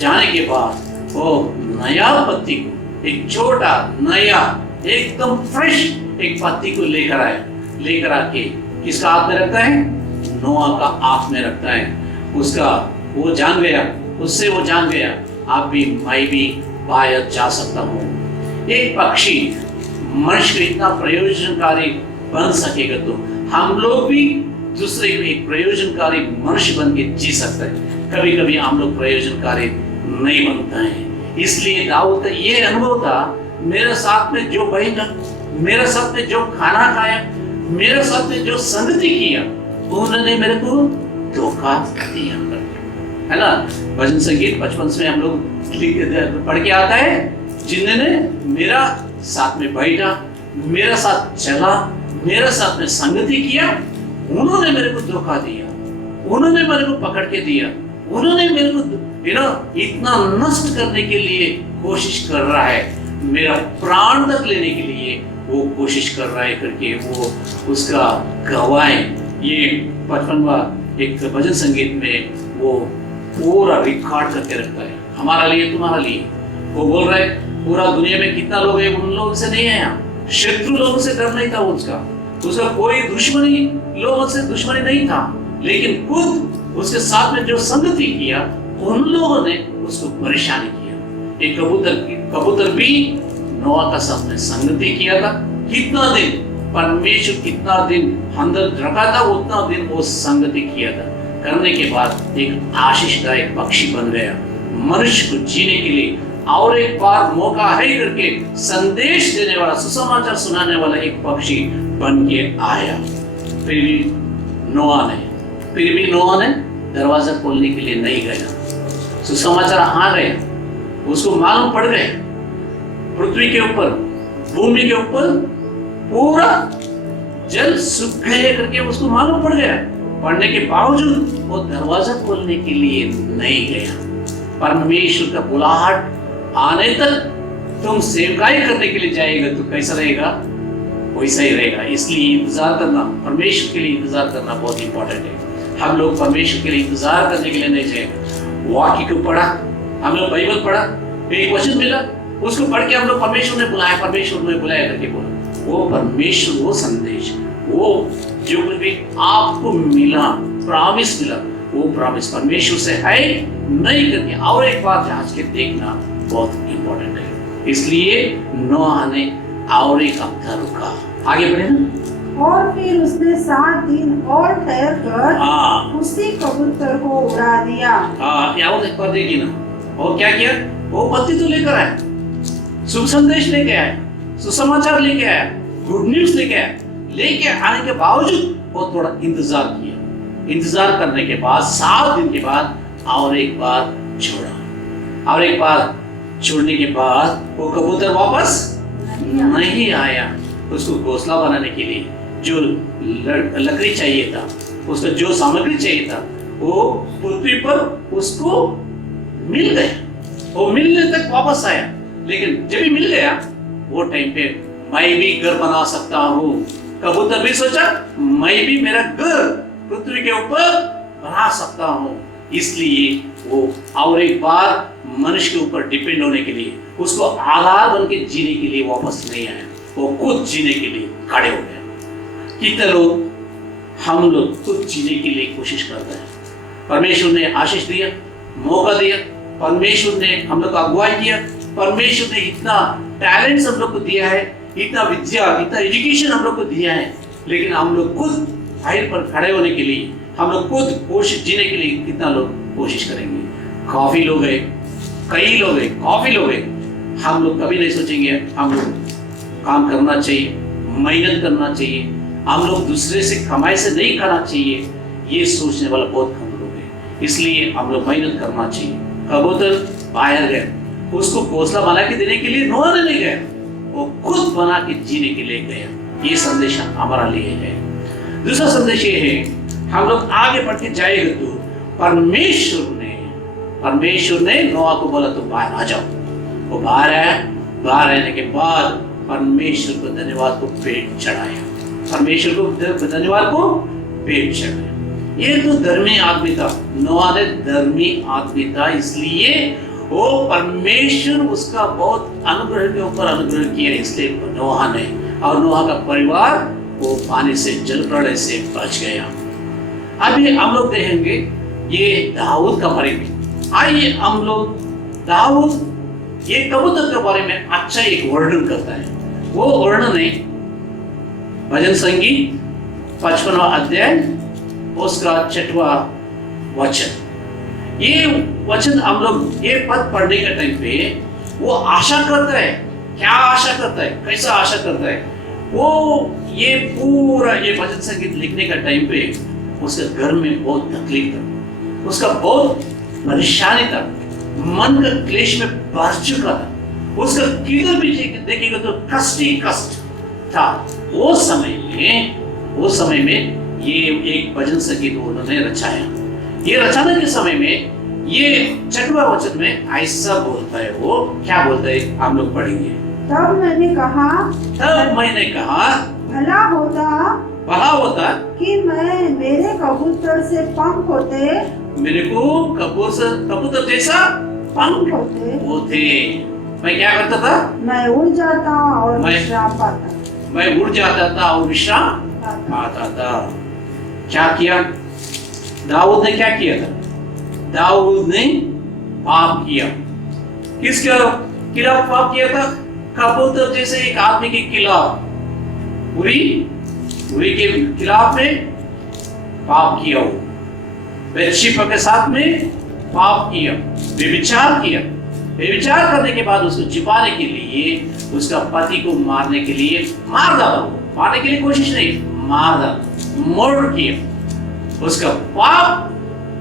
जाने के बाद वो नया पत्ती को, एक छोटा नया एकदम फ्रेश एक पत्ती को लेकर आके किसका हाथ में रखता है? नोआ का हाथ में रखता है। वो जान गया आप भी मैं भी बाहर जा सकता हूँ। एक पक्षी मनुष्य को इतना प्रयोजनकारी बन सकेगा तो हम लोग भी दूसरे को एक प्रयोजनकारी मनुष्य बन के जी सकते हैं। कभी कभी हम लोग प्रयोजनकारी नहीं बनते हैं। इसलिए दाऊद का ये अनुभव था, मेरे साथ में जो बैठा, मेरे साथ में जो खाना खाया, मेरे साथ में जो संगति किया, उन्होंने मेरे को धोखा दिया, है ना। भजन संगीत बचपन से हम लोग पढ़ के आता है, जिन्होंने मेरा साथ में बैठा, मेरा साथ चला, मेरे साथ में संगति किया, उन्होंने मेरे को धोखा दिया, उन्होंने मेरे को पकड़ के दिया, उन्होंने मेरे को इतना नष्ट करने के लिए कोशिश कर रहा है, मेरा प्राण तक लेने के लिए वो कोशिश कर रहा है करके वो उसका गवाएं। ये 55वां एक भजन संगीत में वो पूरा रिकॉर्ड करके रखता है, हमारा लिए, तुम्हारा लिए। वो बोल रहा है पूरा दुनिया में कितना लोग है, उन लोगों से नहीं है, शत्रु लोगों से डर नहीं था उसका कोई लोगों से दुश्मनी नहीं था, लेकिन खुद उसके साथ में जो संगति किया, उन लोगों ने उसको परेशानी किया। एक कबूतर भी नोआ का साथ में संगति किया था। कितना दिन परमेश्वर कितना दिन अंदर रखा था, उतना दिन वो संगति किया था। करने के बाद एक आशीषदायक पक्षी बन गया, मनुष्य को जीने के लिए और एक बार मौका है करके संदेश देने वाला, सुसमाचार सुनाने वाला एक पक्षी बन के आया। फिर भी नोआ ने दरवाजा खोलने के लिए नहीं गया। सुसमाचार आ गया, उसको मालूम पड़ गया पृथ्वी के ऊपर, भूमि के ऊपर पूरा जल सूख गए करके उसको मालूम पड़ गया। पढ़ने के बावजूद वो दरवाजा खोलने के लिए नहीं गया। परमेश्वर का बुलाहट आने तक तुम सेवकाई करने के लिए जाएगा तो कैसा रहेगा? वैसा ही रहेगा। इसलिए इंतजार करना, परमेश्वर के लिए इंतजार करना बहुत इंपॉर्टेंट है। हम लोग परमेश्वर के लिए इंतजार करने के लिए नहीं जाएगा। वाक्य को पढ़ा, हम लोग बाइबल पढ़ा, एक वचन मिला, उसको पढ़ के हम लोग परमेश्वर ने बुलाया करके बोला, वो परमेश्वर, वो संदेश, वो जो कुछ भी आपको मिला, प्रॉमिस मिला, वो प्रॉमिस परमेश्वर से है नहीं करके और एक बार जांच के देखना बहुत इंपॉर्टेंट है। इसलिए नोआ ने और एक हफ्ता रुका। आगे बढ़े ना। और फिर उसने 7 दिन और ठहर कर उसी कबूतर को उड़ा दिया। एक बार देखिए ना, वो क्या किया? वो पत्ती तो लेकर आया, शुभ संदेश लेके आया, सुसमाचार लेके आया, गुड न्यूज लेके आया। लेके आने के बावजूद वो थोड़ा इंतजार किया। इंतजार करने के बाद 7 दिन के बाद और एक बार छोड़ा, और एक बार छोड़ने के बाद वो कबूतर वापस नहीं आया। उसको घोंसला बनाने के लिए जो लकड़ी चाहिए था, उसको जो सामग्री चाहिए था, वो पृथ्वी पर उसको मिल गया। वो मिलने तक वापस आया, लेकिन जब भी मिल गया वो टाइम पे मैं भी घर बना सकता हूँ। कबूतर भी सोचा मैं भी मेरा घर पृथ्वी के ऊपर बना सकता हूँ। इसलिए वो और एक बार मनुष्य के ऊपर डिपेंड होने के लिए, उसको आधार बन के जीने के लिए वापस नहीं आया। वो खुद जीने के लिए खड़े हो गए। कितने लोग, हम लोग खुद जीने के लिए कोशिश करते हैं। परमेश्वर ने आशीष दिया, मौका दिया, परमेश्वर ने हम लोग को अगुवाई किया, परमेश्वर ने इतना टैलेंट हम लोग को दिया है, इतना विद्या, इतना एजुकेशन हम लोग को दिया है, लेकिन हम लोग खुद फाइल पर खड़े होने के लिए, हम लोग खुद कोशिश जीने के लिए कितना लोग कोशिश करेंगे? काफी लोग हैं, कई लोग हैं, काफी लोग हैं। हम लोग कभी नहीं सोचेंगे हम लोग काम करना चाहिए, मेहनत करना चाहिए, हम लोग दूसरे से कमाई से नहीं खाना चाहिए। ये सोचने वाला बहुत कम लोग हैं। इसलिए हम लोग मेहनत करना चाहिए। कबूतर बाहर गए, उसको घोंसला बना के देने के लिए नोआ ने नहीं गया, वो खुद बना के जीने के लिए गया। ये संदेश हमारा लिए है। दूसरा संदेश ये है, हम लोग आगे बढ़ के जाएंगे तो परमेश्वर ने नोआ को बोला तो बाहर आ जाओ। वो बाहर आया, बाहर आने के बाद परमेश्वर को धन्यवाद को पेट चढ़ाया, परमेश्वर को धन्यवाद को पेट चढ़ाया। ये तो धर्मी आदमी था, नोआ ने धर्मी आदमी था, इसलिए वो परमेश्वर उसका बहुत अनुग्रह के ऊपर अनुग्रह किया, इसलिए नोहा ने और नोहा का परिवार वो पानी से जल प्रलय से बच गया। अभी हम लोग देखेंगे ये दाऊद का बारे में। आइए हम लोग दाऊद ये कबूतर के बारे में अच्छा एक वर्णन करता है। वो वर्णन है भजन संगीत 55वां अध्याय उसका 6वां वचन। ये वचन हम लोग ये पद पढ़ने के टाइम पे वो आशा करता है। क्या आशा करता है, कैसा आशा करता है? वो ये पूरा ये भजन संगीत लिखने का टाइम पे उसके घर में बहुत तकलीफ था, उसका बहुत परेशानी था, मन का क्लेश में भर चुका था, उसका किधर भी देखेगा तो कष्ट ही कष्ट था। वो समय में ये एक भजन संगीत उन्होंने रचाया। ये रचाने के समय में ये 6वां वचन में ऐसा बोलता है, वो क्या बोलता है हम लोग पढ़ेंगे। तब मैंने कहा भला होता कि मेरे कबूतर से पंख होते, मेरे को कबूतर जैसा पंख होते। मैं क्या करता था? मैं उड़ जाता और विश्राम पाता। मैं उड़ जाता था और विश्राम पाता था। क्या किया दाऊद ने? क्या किया था? दाऊद ने पाप किया। किसके खिलाफ पाप किया था? कबूतर जैसे एक आदमी के खिलाफ, उरी के खिलाफ में पाप किया। वो बेतशेबा के साथ में पाप किया, व्यभिचार किया। व्यभिचार करने के बाद उसको छिपाने के लिए उसका पति को मारने के लिए मार डाला। वो मारने के लिए कोशिश नहीं, मार डाला, मर्डर किया। उसका पाप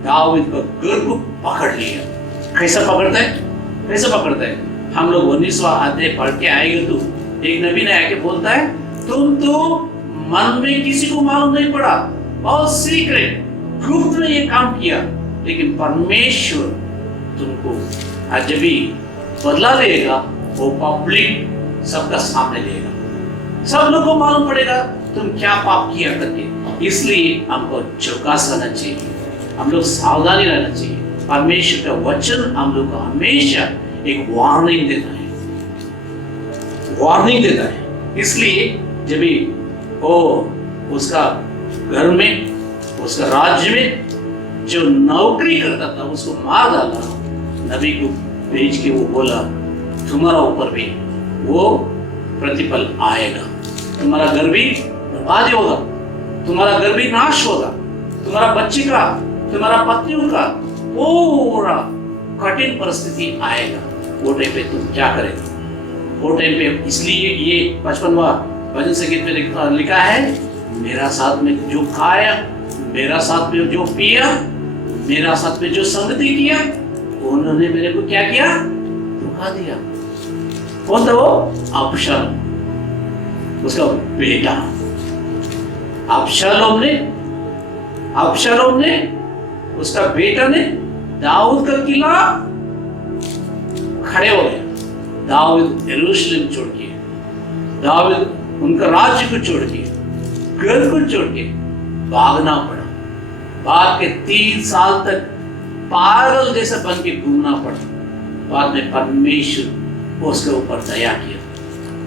दाऊद का घर को पकड़ लिया। कैसा पकड़ता है? हम लोग 19वां अध्याय पढ़ के आएंगे तो एक नबी ने आके बोलता है, तुम तो मन में किसी को मालूम नहीं पड़ा, बहुत सीक्रेट गुप्त में ये काम किया, लेकिन परमेश्वर तुमको आज भी बदला लेगा। वो पब्लिक सबका सामने लेगा, सब लोगों को मालूम पड़ेगा तुम क्या पाप किया करके। इसलिए हमको चौकस रहना चाहिए, हम लोग सावधानी रहना चाहिए। परमेश्वर का वचन हम लोग को हमेशा एक वार्निंग देता है। इसलिए जब भी उसका घर में, उसका राज्य में जो नौकरी करता था उसको मार डाला। नबी को भेज के वो बोला, तुम्हारा ऊपर भी वो प्रतिफल आएगा, तुम्हारा घर भी बर्बाद होगा, तुम्हारा घर भी नाश होगा, तुम्हारा बच्चे का, तुम्हारा पत्नियों का पूरा कठिन परिस्थिति आएगा। वो टाइम पे तुम क्या करेगा? वो टाइम पे इसलिए ये 55वां भजन संगीत में लिखा है, मेरा साथ में जो खाया, मेरा साथ में जो पिया, मेरा साथ में जो संगति किया, उन्होंने मेरे को क्या किया? धोखा दिया। कौन था वो? अबशालोम, उसका बेटा। अबशालोम ने उसका बेटा ने दाऊद का किला खड़े हो गए। दाऊद यरूशलेम छोड़ के, दाऊद उनका राज्य को छोड़ के, घर को छोड़ के भागना पड़ा। भाग के 3 साल तक पागल जैसा बन के घूमना पड़ा। बाद में परमेश्वर उसके ऊपर दया किया।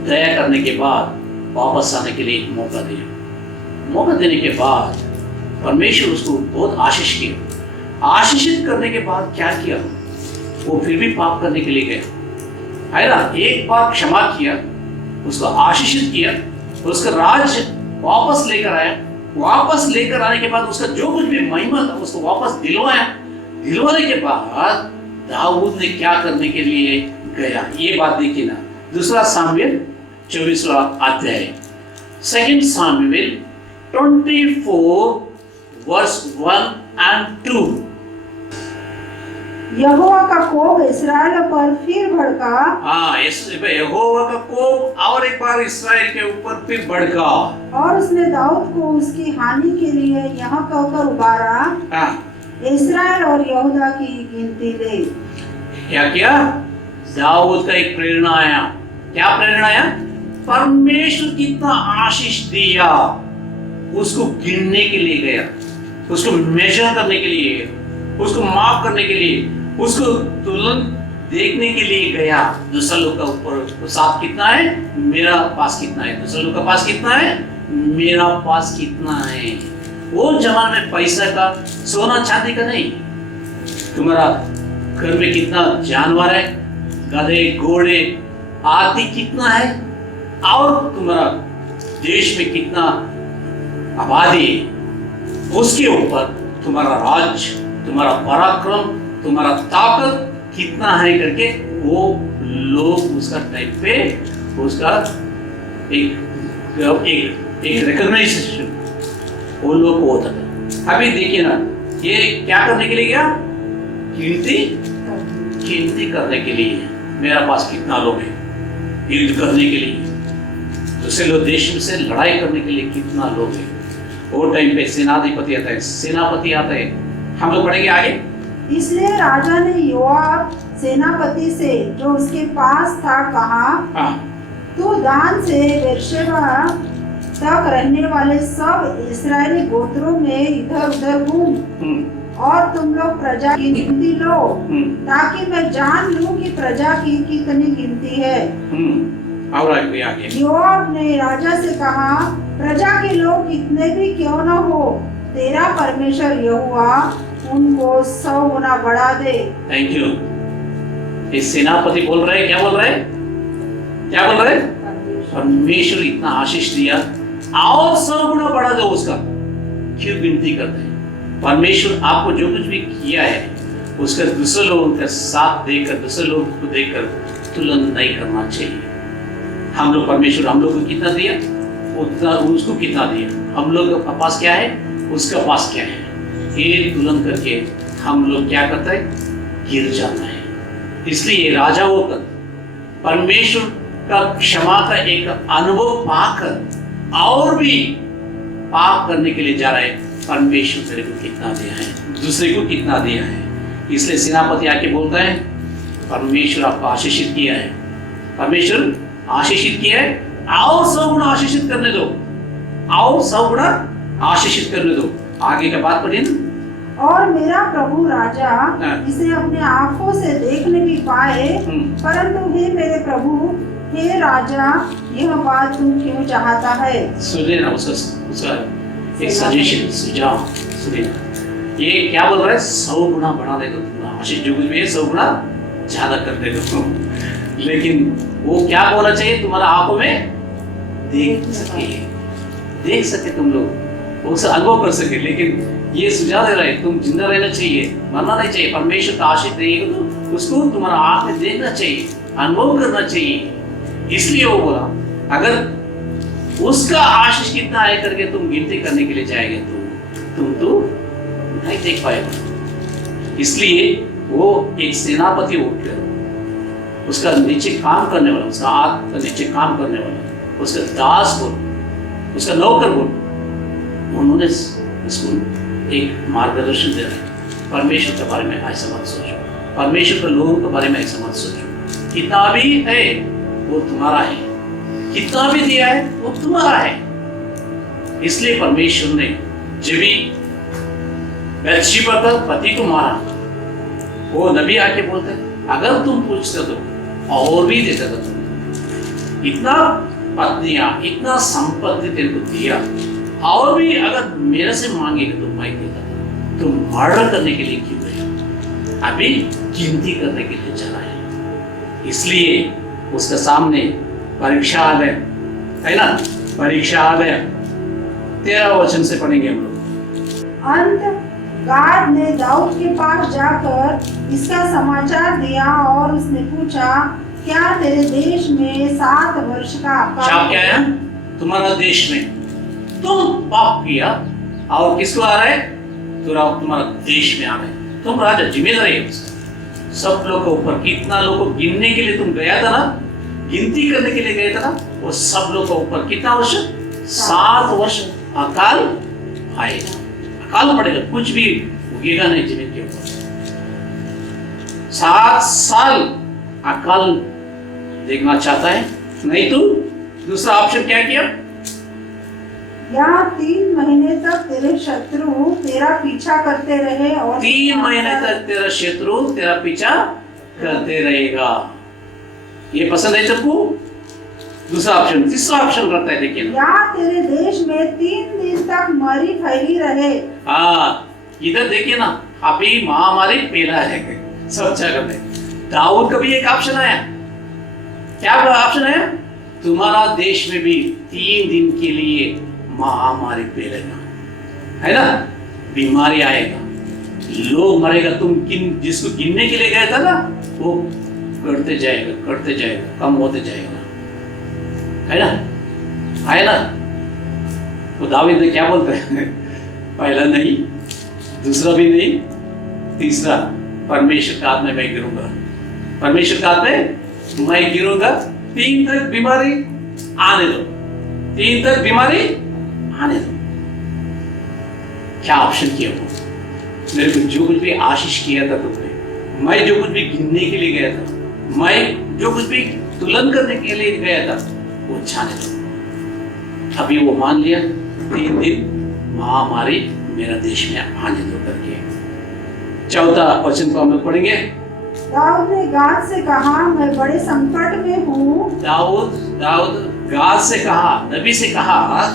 दया करने के बाद वापस आने के लिए एक मौका दिया। मौका देने के बाद परमेश्वर उसको बहुत आशीष किया। आशीषित करने के बाद क्या किया? वो फिर भी पाप करने के लिए गया, है ना। एक बार क्षमा किया, उसको आशीषित किया, उसका राज्य वापस लेकर आया। वापस लेकर आने के बाद उसका जो कुछ भी महिमा था उसको वापस दिलवाया। दिलवाने के बाद दाऊद ने क्या करने के लिए गया, ये बात देखिए ना। 2 सामुएल 24वां अध्याय, 2 सामुएल 24 वर्स 1 and 2। यहोवा का कोप इस्राएल पर फिर भड़का। यहोवा का कोप और एक बार इस्राएल के ऊपर फिर भड़का, और उसने दाऊद को उसकी हानि के लिए यहाँ कहकर उबारा, इस्राएल और यहूदा की गिनती ले। क्या किया? दाऊद का एक प्रेरणा आया। क्या प्रेरणा आया? परमेश्वर कितना आशीष दिया उसको गिनने के लिए गया। उसको मेजर करने के लिए, उसको माफ करने के लिए, उसको तुलन देखने के लिए गया। दूसरा लोग का ऊपर साथ कितना है, मेरा पास कितना है, दूसरा लोग का पास कितना है, मेरा पास कितना है। वो जमाने में पैसा का, सोना चांदी का नहीं, तुम्हारा घर में कितना जानवर है, गधे घोड़े आदि कितना है, और तुम्हारा देश में कितना आबादी है, उसके ऊपर तुम्हारा राज्य, तुम्हारा पराक्रम, तुम्हारा ताकत कितना है करके वो लोग उसका टाइम पे उसका एक रिकॉग्नाइजेशन वो लोग को होता था। अभी देखिए ना, ये क्या करने के लिए गया, गिनती करने के लिए, मेरा पास कितना लोग है, युद्ध करने के लिए, दूसरे लोग देश में से लड़ाई करने के लिए कितना लोग है। वो टाइम पे सेनाधिपति आता है, सेनापति आता है। हम लोग पढ़ेंगे आगे। इसलिए राजा ने योआब सेनापति से जो उसके पास था कहा, तू दान से बेर्शेबा तक रहने वाले सब इस्राएली गोत्रों में इधर उधर घूम और तुम लोग प्रजा की गिनती लो, ताकि मैं जान लूं कि प्रजा की कितनी गिनती है। और आगे योआब ने राजा से कहा, प्रजा के लोग कितने भी क्यों न हो, तेरा परमेश्वर यहोवा उनको 100 गुना बढ़ा दे। Thank you. इस सेनापति बोल रहे, क्या बोल रहे, क्या बोल रहे, परमेश्वर इतना आशीष दिया और 100 गुना बढ़ा दो उसका। क्यों गिनती करते हैं? परमेश्वर आपको जो कुछ भी किया है उसका दूसरे लोगों का साथ देकर, दूसरे लोगों को देखकर तुलना नहीं करना चाहिए। हम लोग परमेश्वर हम लोग को कितना दिया उतना उसको कितना दिया, हम लोग का पास क्या है उसका पास क्या है, ये तुलन करके हम लोग क्या करते हैं, गिर जाता है। इसलिए राजा होकर परमेश्वर का क्षमा का एक अनुभव पाकर और भी पाप करने के लिए जा रहा है। परमेश्वर तेरे को कितना दिया है, दूसरे को कितना दिया है। इसलिए सेनापति आके बोलता है, परमेश्वर आपको आशीषित किया है, परमेश्वर आशीषित किया है, और 100 गुना आशीषित करने दो, और 100 गुना आशीषित करने दो। आगे का बात पढ़िए ना। और मेरा प्रभु राजा इसे अपने आंखों से देख नहीं पाए, परंतु हे मेरे प्रभु, हे राजा, यह बात तू क्यों चाहता है? सुनिए ना उसका एक सजेशन, सुझाव सुनिए। ये क्या बोल रहा है, 100 गुना बढ़ा दे दो, आशीष जो कुछ भी है 100 गुना ज्यादा कर दे दो। लेकिन वो क्या बोलना चाहिए, तुम्हारा आंखों में देख सके तुम लोग, उससे अनुभव कर सके। लेकिन ये सुझाव दे रहा है, तुम जिंदा रहना चाहिए, मरना नहीं चाहिए। परमेश्वर का आशीष देगा तो उसको तुम्हारा आंख में देखना चाहिए, अनुभव करना चाहिए। इसलिए वो बोला, अगर उसका आशीष कितना है करके तुम गिनती करने के लिए जाएंगे तो तुम तो नहीं देख पाएगा। इसलिए वो एक सेनापति होकर उसका नीचे काम करने वाला, उसका हाथ का नीचे काम करने वाला, उसका दास बोल, उसका नौकर बोल, उन्होंने इसको एक मार्गदर्शन दे रहा है। परमेश्वर के बारे में ऐसा मत सोचो, परमेश्वर के लोगों के बारे में ऐसा मत सोचो। कितना भी है वो तुम्हारा है, कितना भी दिया है वो तुम्हारा है। इसलिए परमेश्वर ने जब भी बैतशेबा का पति को मारा, वो नबी आके बोलते, अगर तुम पूछते तो और भी देता था तुम, इतना पत्नियां, इतना संपत्ति तेरे को दिया, और भी अगर मेरे से मांगेगा तो मैं देता था। तुम मर्डर करने के लिए क्यों गए? अभी गिनती करने के लिए चला है। इसलिए उसके सामने परीक्षा आ गया, है ना, परीक्षा आ गया। 13 वचन से पढ़ेंगे हम लोग। अंत गाद ने दाऊद के पास जाकर इसका समाचार दिया और उसने पूछा, क्या तेरे देश में 7 वर्ष का शाप क्या है? तुम्हारा देश में तुम पाप किया और किसको आ रहा है? तुम्हारा देश में आ रहा है। तुम राजा, जिम्मेदारी है उसका। सब लोग के ऊपर, कितना लोग को गिनने के लिए तुम गया था ना, गिनती करने के लिए गया था ना, वो सब लोग के ऊपर कितना वर्ष? 7 वर्ष अकाल आएगा, अकाल पड़ेगा, कुछ भी उगेगा नहीं जमीन के ऊपर। 7 साल अकाल देखना चाहता है? नहीं तो दूसरा ऑप्शन क्या किया? यहाँ 3 महीने तक तेरे शत्रु तेरा पीछा करते रहे और 3 महीने तक तेरा शत्रु तेरा पीछा करते रहेगा। ये पसंद है सबको? दूसरा ऑप्शन, तीसरा ऑप्शन करता है, देखिए ना। यहाँ तेरे देश में 3 दिन तक मरी फैली रहे। हाँ, इधर देखिए ना, अभी महामारी फैला है सब जगह में। दाऊद का भी एक ऑप्शन आया। क्या ऑप्शन आया? तुम्हारा देश में भी 3 दिन के लिए महामारी फैलेगा, है ना, बीमारी आएगा, लोग मरेगा। तुम जिसको गिनने के लिए गया था ना, वो करते जाएगा, कम होते जाएगा, है ना, है ना। तो दाऊद ने क्या बोलते हैं? पहला नहीं, दूसरा भी नहीं, तीसरा, परमेश्वर का हाथ में मैं गिरूंगा, परमेश्वर का हाथ में मैं गिरूंगा। 3 तक बीमारी आने दो, 3 तक बीमारी आने दो। क्या ऑप्शन किया वो? मेरे को जो कुछ भी आशीष किया था तुमने, मैं जो कुछ भी गिनने के लिए गया था, मैं जो कुछ भी तुलन करने के लिए गया था, वो जाने दो। अभी वो मान लिया 3 दिन महामारी मेरा देश में आने दो करके। चौथा वचन को हम लोग पढ़ेंगे। दाऊद ने गाद से कहा, मैं बड़े संकट में हूँ। दाऊद गाद से कहा, नबी से कहा,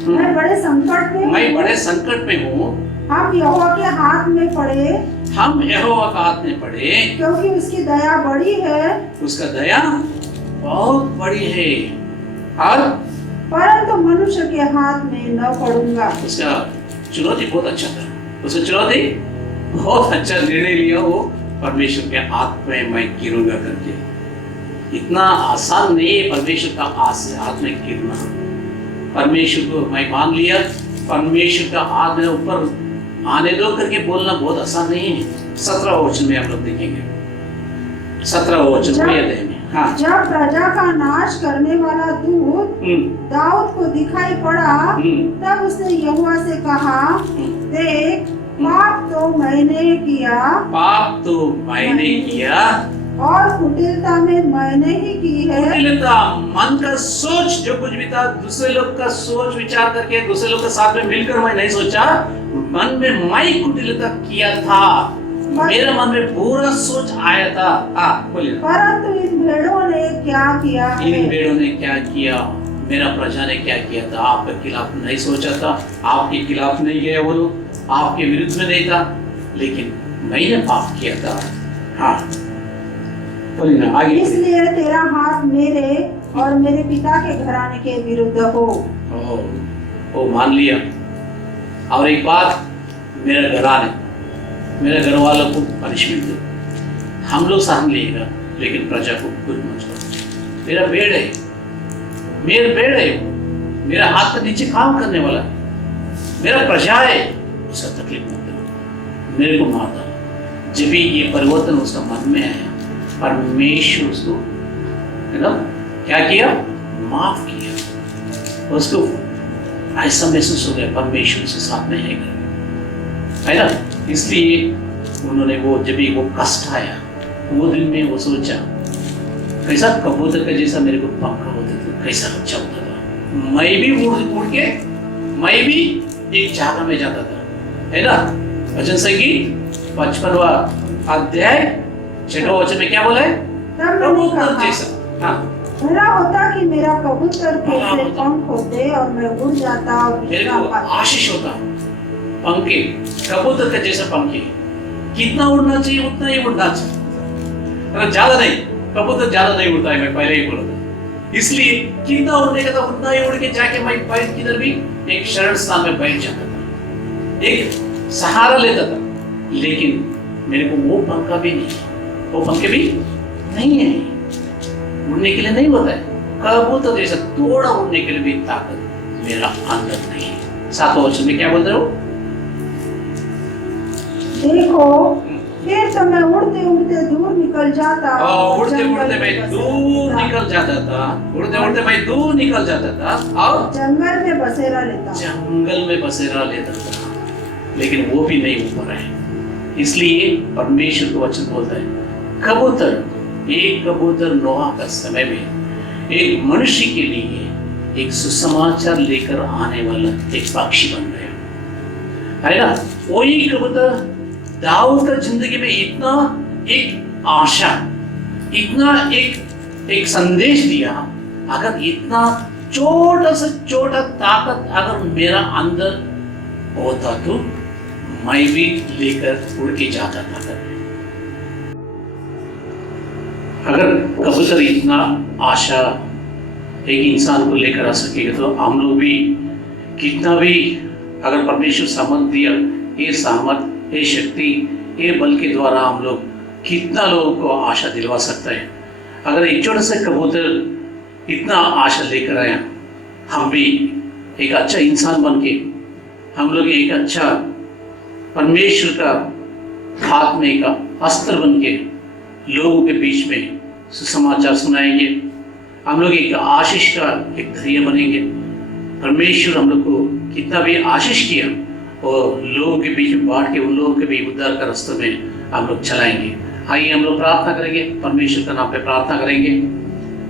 मैं बड़े संकट में मैं बड़े संकट में हूँ। हम यहोवा के हाथ में पड़े, हम यहोवा का हाथ में पड़े, क्योंकि उसकी दया बड़ी है, उसका दया बहुत बड़ी है, और परंतु मनुष्य के हाथ में न पड़ूंगा। उसका चुनौती बहुत अच्छा था, उसका चुनौती बहुत अच्छा निर्णय लिया वो, परमेश्वर के हाथ में मैं गिरूंगा करके। इतना आसान नहीं है परमेश्वर का हाथ में गिरना। परमेश्वर को मैं मान लिया, परमेश्वर का हाथ में ऊपर आने दो करके बोलना बहुत आसान नहीं है। 17 वचन में हम लोग देखेंगे, 17 वचन में अध्याय में। हाँ, जब प्रजा का नाश करने वाला दूत दाऊद को दिखाई पड़ा, तब उसने यहोवा से कहा, देख, पाप तो मैंने किया और कुटिलता में मैंने ही की है। कुटिलता, मन का सोच जो कुछ भी था, दूसरे लोग का सोच विचार करके, दूसरे लोग के साथ में मिलकर मैं नहीं सोचा, मन में मैं कुटिलता किया था, मेरे मन में पूरा सोच आया था। हाँ, बोलिए। परंतु इन भेड़ों ने क्या किया? इन भेड़ों ने क्या किया? मेरा प्रजा ने क्या किया था? आपके खिलाफ नहीं सोचा था, आपके खिलाफ नहीं गए वो लोग, आपके विरुद्ध में नहीं था, लेकिन मैंने पाप किया था। हाँ, बोलिए ना, आगे। इसलिए तेरा हाथ मेरे और मेरे पिता के घराने के विरुद्ध हो। वो मान लिया। और एक बात, मेरा घराने, मेरे घर वालों को पनिशमेंट दो, हम लोग सहन लेगा, लेकिन प्रजा को कुछ मत करो। मेरा पेड़ है, मेरा हाथ के नीचे काम करने वाला, मेरा प्रजा है, उसका तकलीफ मत करो, मेरे को मार दो। जब भी ये परिवर्तन उसका मन में आया, परमेश्वर उसको, है ना, क्या किया? माफ किया। उसको ऐसा महसूस हो गया परमेश्वर से साथ में है ना। इसलिए उन्होंने वो, जब भी वो कष्ट आया, वो दिन में वो सोचा, कैसा कबूतर का जैसा मेरे को पंख होते थे, कैसा अच्छा होता था, मैं भी उड़ के मैं भी एक जगह में जाता था, है ना। वचन संगीत 55वां अध्याय 6वां वचन में क्या बोला है? कबूतर जैसा। हाँ, भला होता कि मेरा कबूतर के से पंख होते और मैं उड़ जाता और मेरे को आशीष होता, पंखे कबूतर का जैसा पंखे। कितना उड़ना चाहिए उतना ही उड़ना चाहिए, ज्यादा नहीं। कबूतर ज्यादा नहीं उड़ता है, मैं पहले ही बोला था। इसलिए कितना उड़ने का था उतना ही उड़ के जाके मैं पैर किधर भी एक शरण स्थान में बैठ जाता था, एक सहारा लेता था। लेकिन मेरे को वो पंखा भी नहीं, वो पंखे भी नहीं है, उड़ने के लिए नहीं होता है। कबूतर जैसा थोड़ा उड़ने के लिए भी ताकत मेरा अंदर नहीं है। 7वां वचन में क्या बोल रहे हो? देखो, फिर तो मैं उड़ते उड़ते दूर निकल जाता, उड़ते उड़ते मैं दूर निकल जाता था, उड़ते उड़ते मैं दूर निकल जाता था और जंगल में बसेरा लेता, जंगल में बसेरा लेता था, लेकिन वो भी नहीं ऊपर है। इसलिए परमेश्वर को वचन बोलता है, कबूतर, एक कबूतर नोहा का समय में एक मनुष्य के लिए एक सुसमाचार लेकर आने वाला एक साक्षी बन गया, है ना। वही कबूतर दाऊद का जिंदगी में इतना एक आशा, इतना एक संदेश दिया, अगर इतना छोटा से छोटा ताकत अगर मेरा अंदर होता तो मैं भी लेकर उड़ के जाता था। अगर कबूतर इतना आशा एक इंसान को लेकर आ सकेगा तो हम लोग भी कितना भी, अगर परमेश्वर सामर्थ दिया, ये सामर्थ, ये शक्ति, ये बल के द्वारा हम लोग कितना लोगों को आशा दिलवा सकता है। अगर एक छोटा सा कबूतर इतना आशा लेकर आया, हम भी एक अच्छा इंसान बन के, हम लोग एक अच्छा परमेश्वर का हाथ में का अस्त्र बन के लोगों के बीच में सुसमाचार सुनाएंगे। हम लोग एक आशीष का एक धैर्य बनेंगे। परमेश्वर हम लोग को कितना भी आशीष किया और लोगों के बीच में बांट के उन लोगों के भी उद्धार का रास्ते में हम लोग चलाएंगे। आइए हम लोग प्रार्थना करेंगे, परमेश्वर का नाम पे प्रार्थना करेंगे।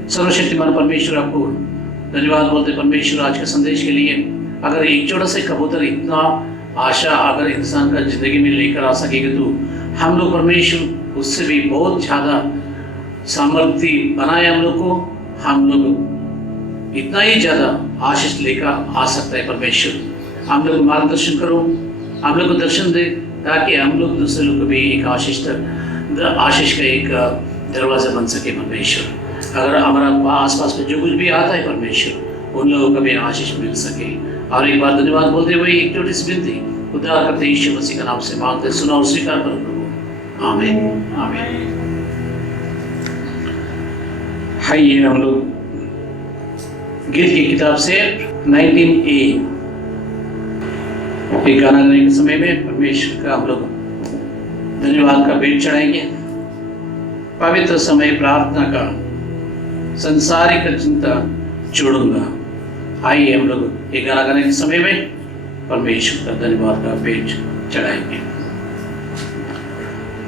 सर्वशक्तिमान परमेश्वर, आपको धन्यवाद बोलते परमेश्वर आज के संदेश के लिए। अगर एक छोटा से कबूतर इतना आशा अगर इंसान का जिंदगी में लेकर आ सकेगा तो हम लोग परमेश्वर उससे भी बहुत ज़्यादा सामर्थ्य बनाए हम लोग को, हम लोग इतना ही ज़्यादा आशीष लेकर आ सकता है। परमेश्वर हम लोग को मार्गदर्शन करो, हम लोग को दर्शन दे, ताकि हम लोग दूसरे लोग को भी एक आशीष का एक दरवाजा बन सके। परमेश्वर अगर हमारा आसपास में जो कुछ भी आता है परमेश्वर, उन लोगों को भी आशीष मिल सके। और एक बार धन्यवाद बोलते हुए एक छोटी सी विनती उद्धार करते यीशु मसीह का नाम से मांगते, सुना और स्वीकार करो प्रभु, आमीन आमीन। आइए हम लोग गीत की किताब से 19A एक गाना गाने के समय में परमेश्वर का हम लोग धन्यवाद का भेंट चढ़ाएंगे। पवित्र समय प्रार्थना का संसारिक चिंता छोड़ूंगा। आइए हम लोग एक गाना गाने के समय में परमेश्वर का धन्यवाद का भेंट चढ़ाएंगे।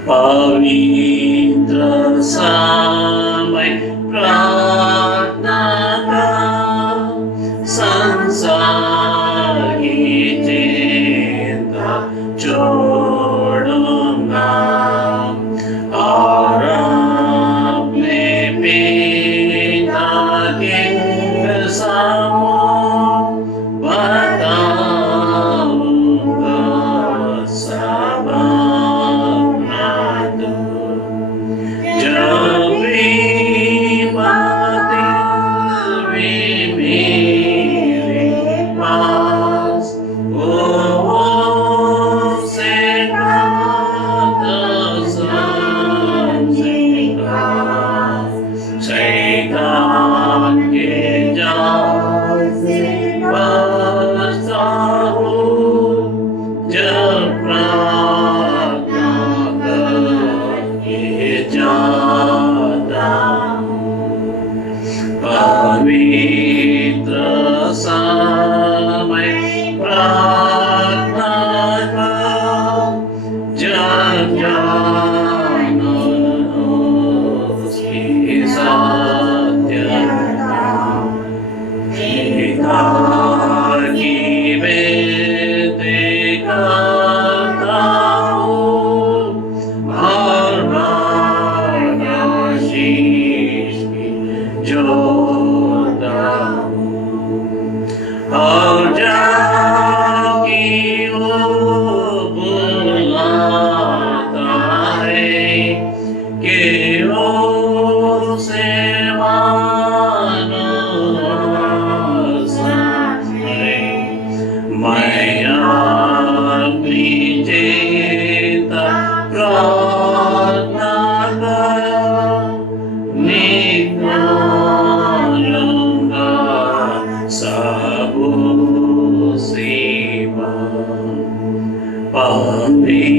पवित्र समय प्रार्थना का संसार की चिंता छोड़ूंगा और अपने पिता के सामने बताऊंगा सब अपना दुख। जब भी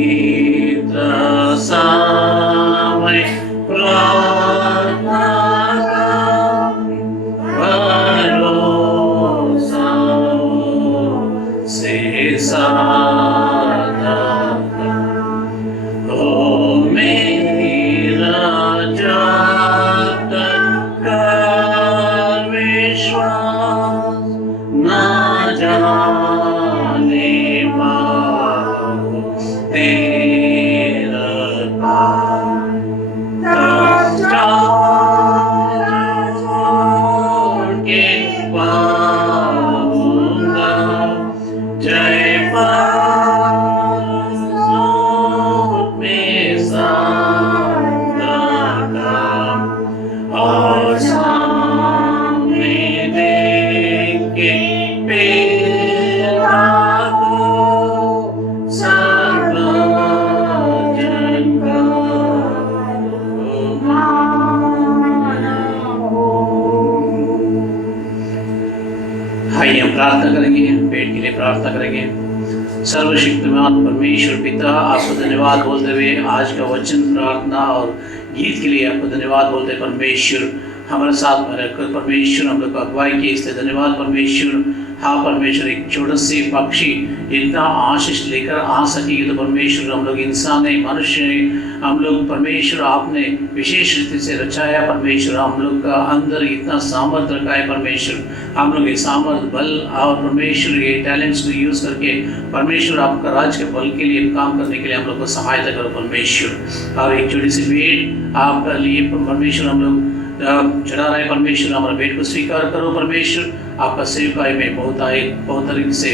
पवित्र समय प्रार्थना का प्रार्थना करेंगे, पेट के लिए प्रार्थना करेंगे। सर्वशक्तिमान परमेश्वर पिता, आपको धन्यवाद बोलते हुए आज का वचन, प्रार्थना और गीत के लिए आपको धन्यवाद बोलते हैं। परमेश्वर हमारे साथ में रहकर परमेश्वर हम लोग को अगुवाई की, इसलिए धन्यवाद परमेश्वर। हाँ परमेश्वर, एक छोटे से पक्षी इतना आशीष लेकर आ सकेगी तो परमेश्वर हम लोग इंसान है, मनुष्य है, हम लोग परमेश्वर आपने विशेष रीति से रचाया। परमेश्वर हम लोग का अंदर इतना सामर्थ्य रखा है परमेश्वर, हम लोग ये सामर्थ्य बल और परमेश्वर ये टैलेंट्स को यूज़ करके परमेश्वर आपका राज के बल के लिए काम करने के लिए हम लोग को सहायता करो परमेश्वर। और एक छोटी सी भेंट आपका लिए परमेश्वर हम लोग चढ़ा रहे परमेश्वर, हमारा भेंट को स्वीकार करो परमेश्वर। आपका सेवकाई में बहुत तरीके से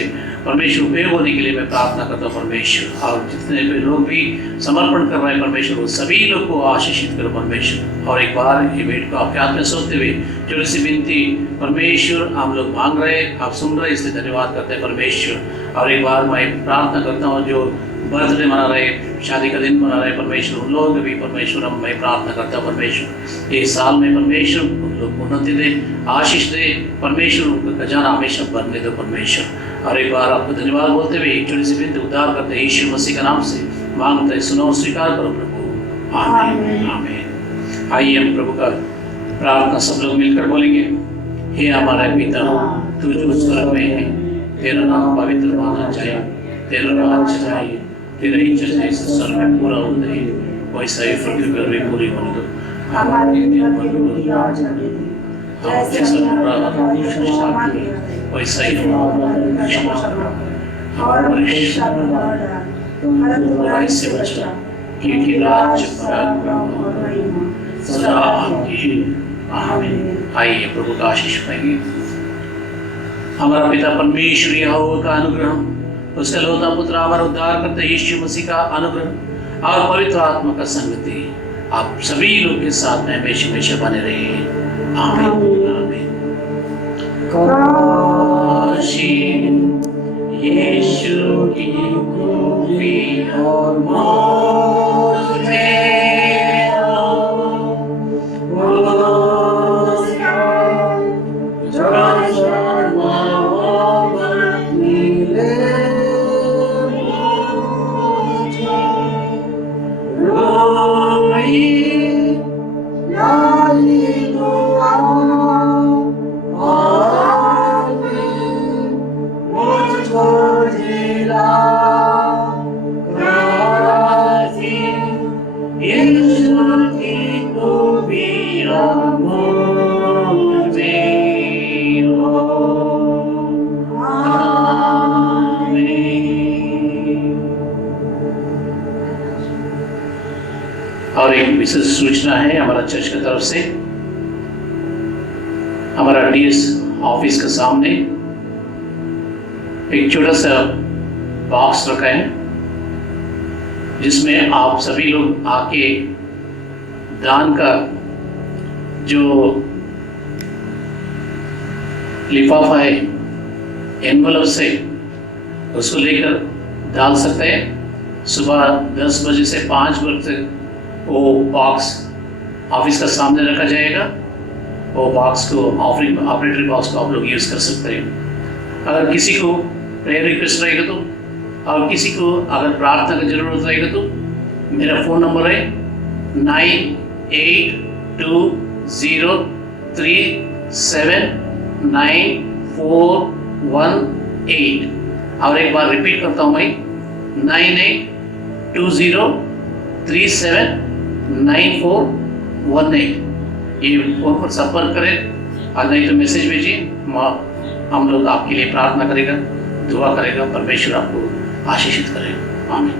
परमेश्वर उपयोग होने के लिए मैं प्रार्थना करता हूँ परमेश्वर। और जितने भी लोग भी समर्पण कर रहे हैं परमेश्वर, वो सभी लोग को आशीषित करो परमेश्वर। और एक बार ये भेंट को आपके हाथ में सौंपते हुए छोटी सी विनती परमेश्वर हम लोग मांग रहे, आप सुन रहे, इसलिए धन्यवाद करते हैं परमेश्वर। और एक बार मैं प्रार्थना करता हूँ जो बर्थडे मना रहे, शादी का दिन मना रहे परमेश्वर, उन लोगों को भी परमेश्वर हम मैं प्रार्थना करता हूँ परमेश्वर। इस साल में परमेश्वर उन लोग को उन्नति दे, आशीष दे परमेश्वर, उनका खजाना हमेशा भरने दो परमेश्वर। और एक बार आपको धन्यवाद बोलते हुए एक छोटी सी विनती उद्धार करते हैं यीशु मसीह का नाम से मांगते हैं, सुनो और स्वीकार करो प्रभु, आमीन आमीन। आइए हम प्रभु का प्रार्थना सब लोग मिलकर बोलेंगे। हे हमारा पिता, तू जो स्वर्ग में है, तेरा नाम पवित्र माना जाए, तेरा राज्य आए, तेरी इच्छा जैसे स्वर्ग में पूरा हो जाए वैसा ही पृथ्वी पर भी पूरी होने दो। हमारे दिन प्रतिदिन आज हमें दे, जैसे हमारा वैसा ही और बुराई से बचा, क्योंकि राज्य पराक्रम और महिमा सदा आपकी है। आमीन। आइए प्रभु का आशीष पाएंगे। हमारा पिता परमेश्वर यहोवा का अनुग्रह, उसका लौता पुत्र हमारा उद्धार करते यीशु मसीह का अनुग्रह और पवित्र आत्मा का संगति आप सभी लोग के साथ में हमेशा हमेशा बने रहे। आमीन आमीन। यीशु की खूबी और मौज में और एक विशेष सूचना है हमारा चर्च की तरफ से। हमारा डीएस ऑफिस के सामने एक छोटा सा बॉक्स रखा है जिसमें आप सभी लोग आके दान का जो लिफाफा है एनवलप से उसको लेकर डाल सकते हैं। सुबह 10 बजे से 5 बजे तक वो बॉक्स ऑफिस का सामने रखा जाएगा। वो बॉक्स को ऑपरेटरी बॉक्स को आप लोग यूज़ कर सकते हैं। अगर किसी को प्रेयर रिक्वेस्ट रहेगा तो, और किसी को अगर प्रार्थना की जरूरत रहेगा तो मेरा फ़ोन नंबर है 9820379418। और एक बार रिपीट करता हूँ मैं 9820379418। ये फोन पर संपर्क करें और नहीं तो मैसेज भेजिए, हम लोग आपके लिए प्रार्थना करेगा, दुआ करेगा, परमेश्वर आपको आशीषित करेगा। आमीन।